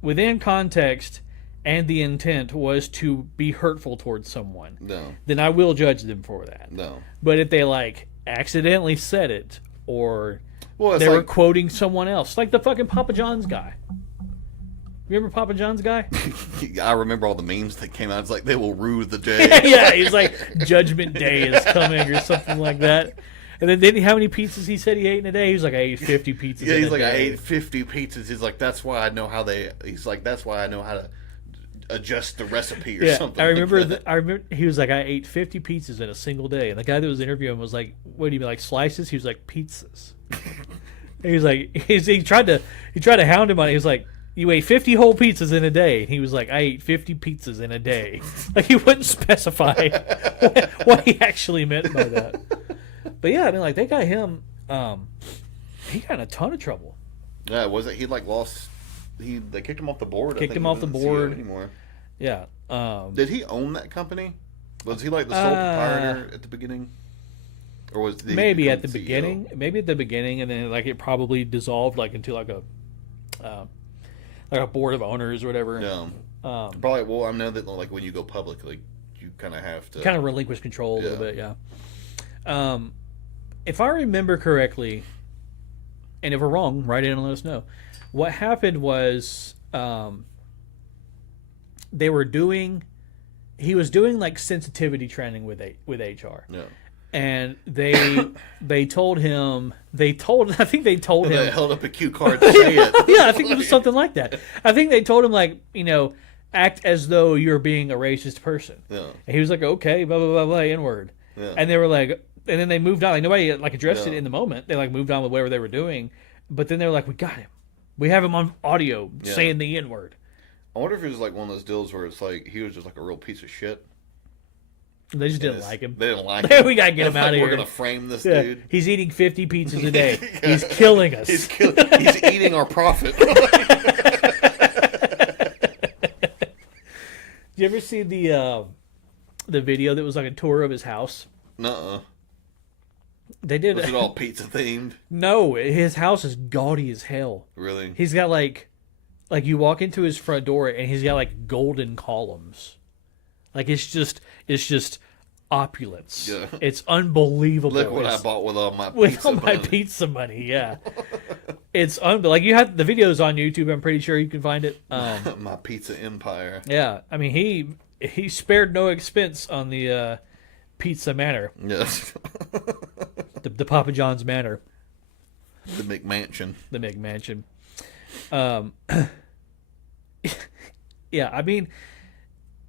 within context and the intent was to be hurtful towards someone, No. then I will judge them for that. No. But if they like accidentally said it, or Well, it's they were like quoting someone else, like the fucking Papa John's guy. Remember Papa John's guy? I remember all the memes that came out. It's like they will rue the day. Yeah, he's like Judgment Day is coming or something like that. And then how many pizzas he said he ate in a day? He was like, I ate 50 pizzas. Yeah, in he's a like, I day. ate 50 pizzas. He's like, that's why I know how to adjust the recipe or something. I remember he was like, I ate 50 pizzas in a single day. And the guy that was interviewing was like, what do you mean, like slices? He was like, pizzas. And he was like, he tried to hound him on it. He was like, you ate 50 whole pizzas in a day. And he was like, I ate 50 pizzas in a day. Like he wouldn't specify what he actually meant by that. But yeah, I mean, like they got him. He got in a ton of trouble. Yeah, was it? He like lost. They kicked him off the board. Kicked I think him he off the wasn't board. CEO anymore. Yeah. Did he own that company? Was he like the sole proprietor at the beginning, or was he Maybe at the CEO? beginning. Maybe at the beginning, and then like it probably dissolved like into like a board of owners or whatever. No. Probably. Well, I know that like when you go public, like you kind of have to Kind of relinquish control a little Yeah. bit. Yeah. If I remember correctly, and if we're wrong, write in and let us know. What happened was he was doing like sensitivity training with HR. No. And they told him I think they told They him held up a cue card to say it. yeah, I think it was something like that. I think they told him like, act as though you're being a racist person. Yeah. And he was like, okay, blah blah blah blah, N-word. Yeah. And they were like, and then they moved on. Like nobody like addressed it Yeah. in the moment. They like moved on with whatever they were doing. But then they were like, we got him. We have him on audio Yeah. saying the N-word. I wonder if it was like one of those deals where it's like he was just like a real piece of shit. They just didn't It's- like him. They didn't like him. We gotta get him It's like, out of We're here. gonna frame this Yeah, dude. he's eating 50 pizzas a day. He's killing us. He's eating our profit. Did you ever see the video that was like a tour of his house? Nuh-uh. They did. Was it all pizza themed? No, his house is gaudy as hell. Really? He's got like you walk into his front door and he's got like golden columns. Like it's just opulence. Yeah. It's unbelievable. Look what I It's- bought with all my with pizza all my money. pizza money, yeah. It's like you have the videos on YouTube. I'm pretty sure you can find it. My pizza empire. Yeah, I mean he spared no expense on the pizza manor, Yes. the Papa John's manor, The McMansion. the McMansion. Yeah, I mean,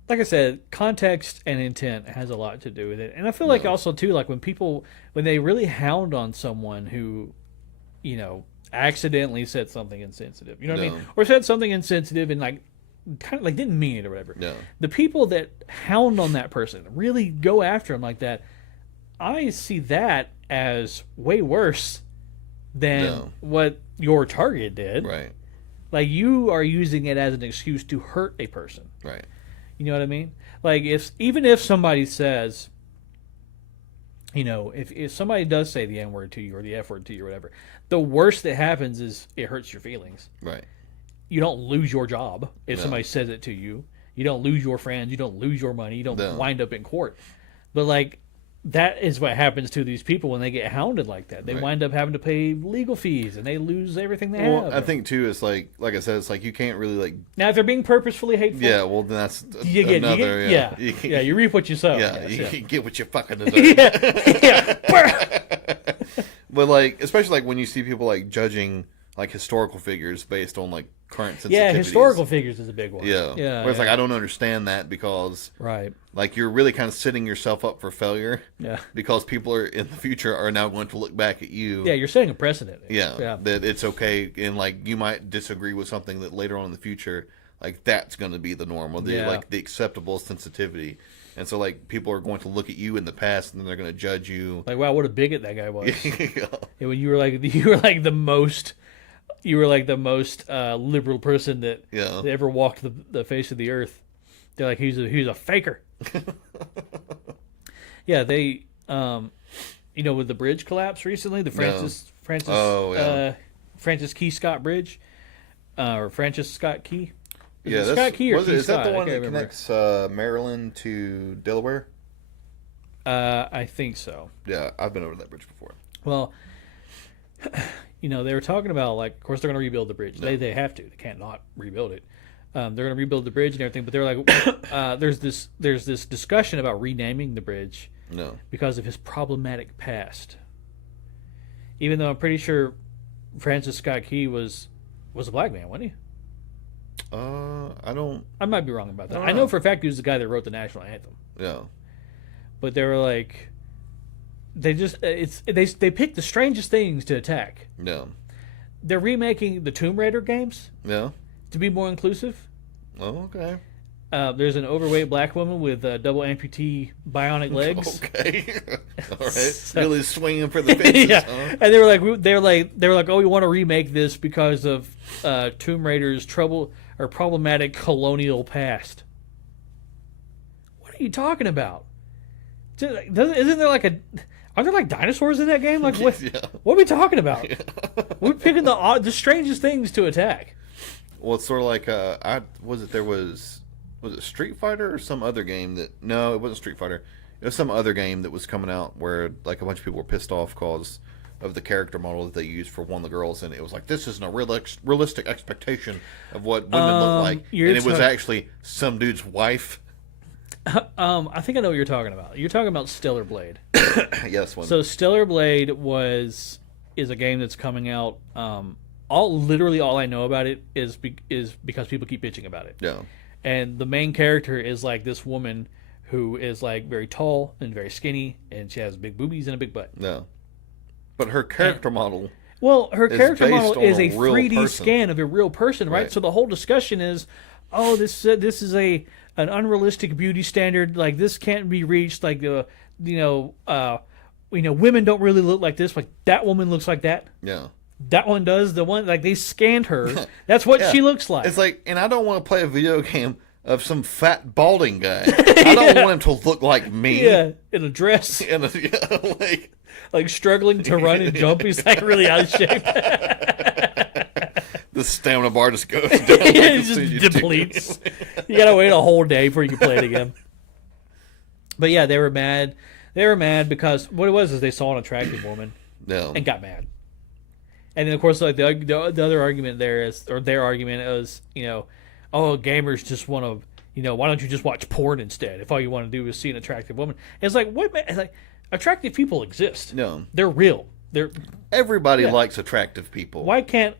like I said, context and intent has a lot to do with it, and I feel like also too, like when they really hound on someone who, accidentally said something insensitive, you know what I mean, or said something insensitive and like kind of like didn't mean it or whatever. No. The people that hound on that person, really go after him like that, I see that as way worse than what your target did. Right. Like, you are using it as an excuse to hurt a person. Right. You know what I mean? Like, even if somebody says, if somebody does say the N-word to you or the F-word to you or whatever, the worst that happens is it hurts your feelings. Right. You don't lose your job if somebody says it to you. You don't lose your friends. You don't lose your money. You don't wind up in court. But, like, that is what happens to these people when they get hounded like that. They wind up having to pay legal fees, and they lose everything they have. I think, too, it's like I said, it's like you can't really, like... Now, if they're being purposefully hateful... Yeah, well, then that's another... You reap what you sow. Yeah, yes, you get what you fucking deserve. yeah. But, like, especially, like, when you see people, like, judging, like, historical figures based on, like, current sensitivities. Yeah, historical figures is a big one. Yeah. Where it's like, I don't understand that because... Right. Like, you're really kind of setting yourself up for failure. Yeah. Because people in the future are now going to look back at you. Yeah, you're setting a precedent. Yeah. That it's okay, and, like, you might disagree with something that later on in the future, like, that's going to be the norm, or like, the acceptable sensitivity. And so, like, people are going to look at you in the past, and then they're going to judge you. Like, wow, what a bigot that guy was. Yeah. And when you were like the most liberal person that ever walked the face of the earth. They're like, he's a faker. Yeah, they with the bridge collapse recently, the Francis Key Scott Bridge, or Francis Scott Key. Is it Scott Key or Key is that Scott? the one that connects Maryland to Delaware? I think so. Yeah, I've been over that bridge before. Well, they were talking about, like, of course they're going to rebuild the bridge. No. They have to. They can't not rebuild it. They're going to rebuild the bridge and everything, but they're like, there's this discussion about renaming the bridge because of his problematic past. Even though I'm pretty sure Francis Scott Key was a black man, wasn't he? I might be wrong about that. I know for a fact he was the guy that wrote the national anthem. Yeah. But they were like, they picked the strangest things to attack. No. They're remaking the Tomb Raider games. Yeah. To be more inclusive. Oh, okay. There's an overweight black woman with double amputee bionic legs. Okay. All right. Really swinging for the fences, yeah. huh? And they were like, oh, we want to remake this because of Tomb Raider's problematic colonial past. What are you talking about? Isn't there like are there like dinosaurs in that game? Like what? Yeah. What are we talking about? We're picking the strangest things to attack. Well, it's sort of like was it Street Fighter or some other game that? No, it wasn't Street Fighter. It was some other game that was coming out where like a bunch of people were pissed off because of the character model that they used for one of the girls, and it was like, this isn't a realistic expectation of what women look like, and it was actually some dude's wife. I think I know what you're talking about. You're talking about Stellar Blade. Yes, one. So Stellar Blade is a game that's coming out. Literally all I know about it is because people keep bitching about it. Yeah. And the main character is like this woman who is like very tall and very skinny, and she has big boobies and a big butt. Yeah. An character model. Well, her character model is a 3D person. Scan of a real person, right? So the whole discussion is, oh, this is an unrealistic beauty standard. Like, this can't be reached. Like, women don't really look like this. Like, that woman looks like that. Yeah. That one does. The one, like, they scanned her. That's what she looks like. It's like, and I don't want to play a video game of some fat balding guy. I don't want him to look like me. Yeah, in a dress. Like struggling to run and jump. He's like really out of shape. The stamina bar just goes down. It just depletes. You gotta wait a whole day before you can play it again. But yeah, they were mad. They were mad because what it was is they saw an attractive woman and got mad. And then of course, like the other argument there is, or their argument is, oh, gamers just want to, why don't you just watch porn instead if all you want to do is see an attractive woman? And it's like, what? It's like, attractive people exist. No, they're real. Everybody likes attractive people. Why can't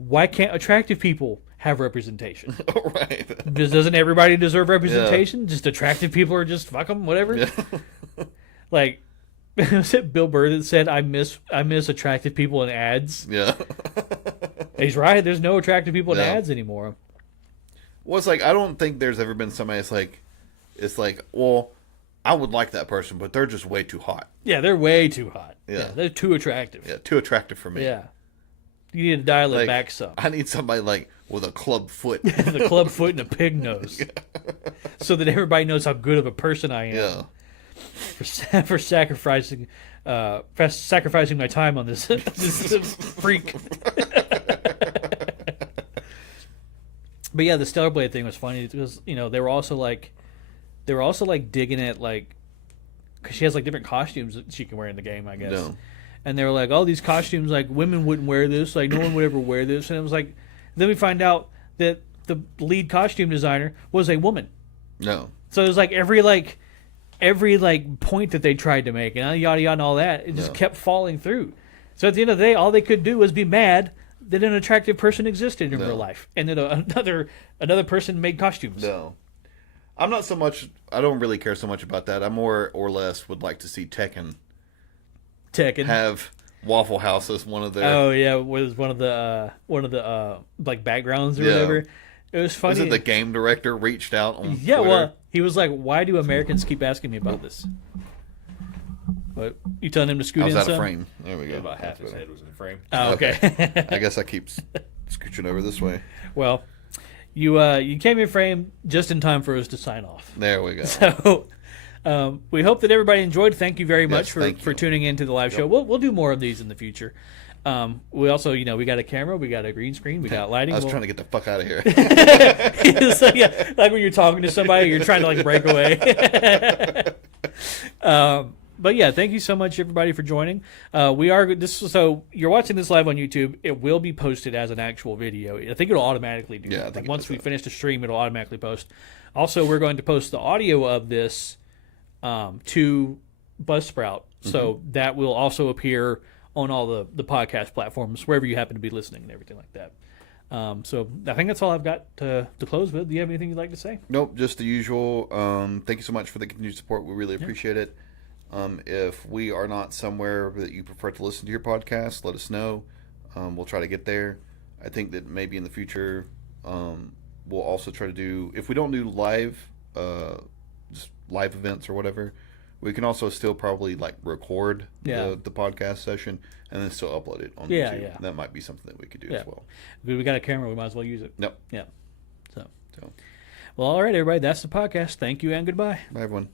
attractive people have representation? Right. Doesn't everybody deserve representation? Yeah. Just attractive people are just fuck them, whatever. Yeah. Like, was it Bill Burr that said, I miss attractive people in ads? Yeah. He's right. There's no attractive people in ads anymore. Well, it's like, I don't think there's ever been somebody it's like, well, I would like that person, but they're just way too hot. Yeah, they're way too hot. Yeah, they're too attractive. Yeah, too attractive for me. Yeah. You need to dial it back some. I need somebody with a club foot. The club foot and a pig nose. So that everybody knows how good of a person I am. Yeah. For sacrificing my time on this freak. But yeah, the Stellar Blade thing was funny because they were also digging at because she has different costumes that she can wear in the game, I guess. No. And they were like, oh, these costumes, women wouldn't wear this, no one would ever wear this. And it was like, then we find out that the lead costume designer was a woman. No. So it was every point that they tried to make and yada yada and all that, it just kept falling through. So at the end of the day, all they could do was be mad that an attractive person existed in real life, and that another person made costumes. No, I'm not so much. I don't really care so much about that. I more or less would like to see Tekken have Waffle House as one of their. Oh yeah, was one of the backgrounds or whatever. It was funny. Was it the game director reached out on Yeah, Twitter? Well, he was like, "Why do Americans keep asking me about this?" What, you telling him to scoot in? I was out some? of frame. There we go. About half his head was in frame. Oh, okay. I guess I keep scooching over this way. Well, you came in frame just in time for us to sign off. There we go. So we hope that everybody enjoyed. Thank you very much for tuning in to the live show. We'll do more of these in the future. We also, we got a camera, we got a green screen, we got lighting. I was trying to get the fuck out of here. So, like when you're talking to somebody, you're trying to break away. But yeah, thank you so much everybody for joining. So you're watching this live on YouTube. It will be posted as an actual video. I think it'll automatically do that. Once we finish the stream, it'll automatically post. Also, we're going to post the audio of this to Buzzsprout, so that will also appear on all the podcast platforms, wherever you happen to be listening and everything like that. So I think that's all I've got to close with. Do you have anything you'd like to say? Nope, just the usual. Thank you so much for the continued support. We really appreciate it. If we are not somewhere that you prefer to listen to your podcast, let us know. We'll try to get there. I think that maybe in the future, we'll also try to do, if we don't do live, just live events or whatever, we can also still probably record the podcast session and then still upload it on YouTube. Yeah. That might be something that we could do as well. We got a camera, we might as well use it. Nope. Yeah. So. Well, all right, everybody, that's the podcast. Thank you and goodbye. Bye, everyone.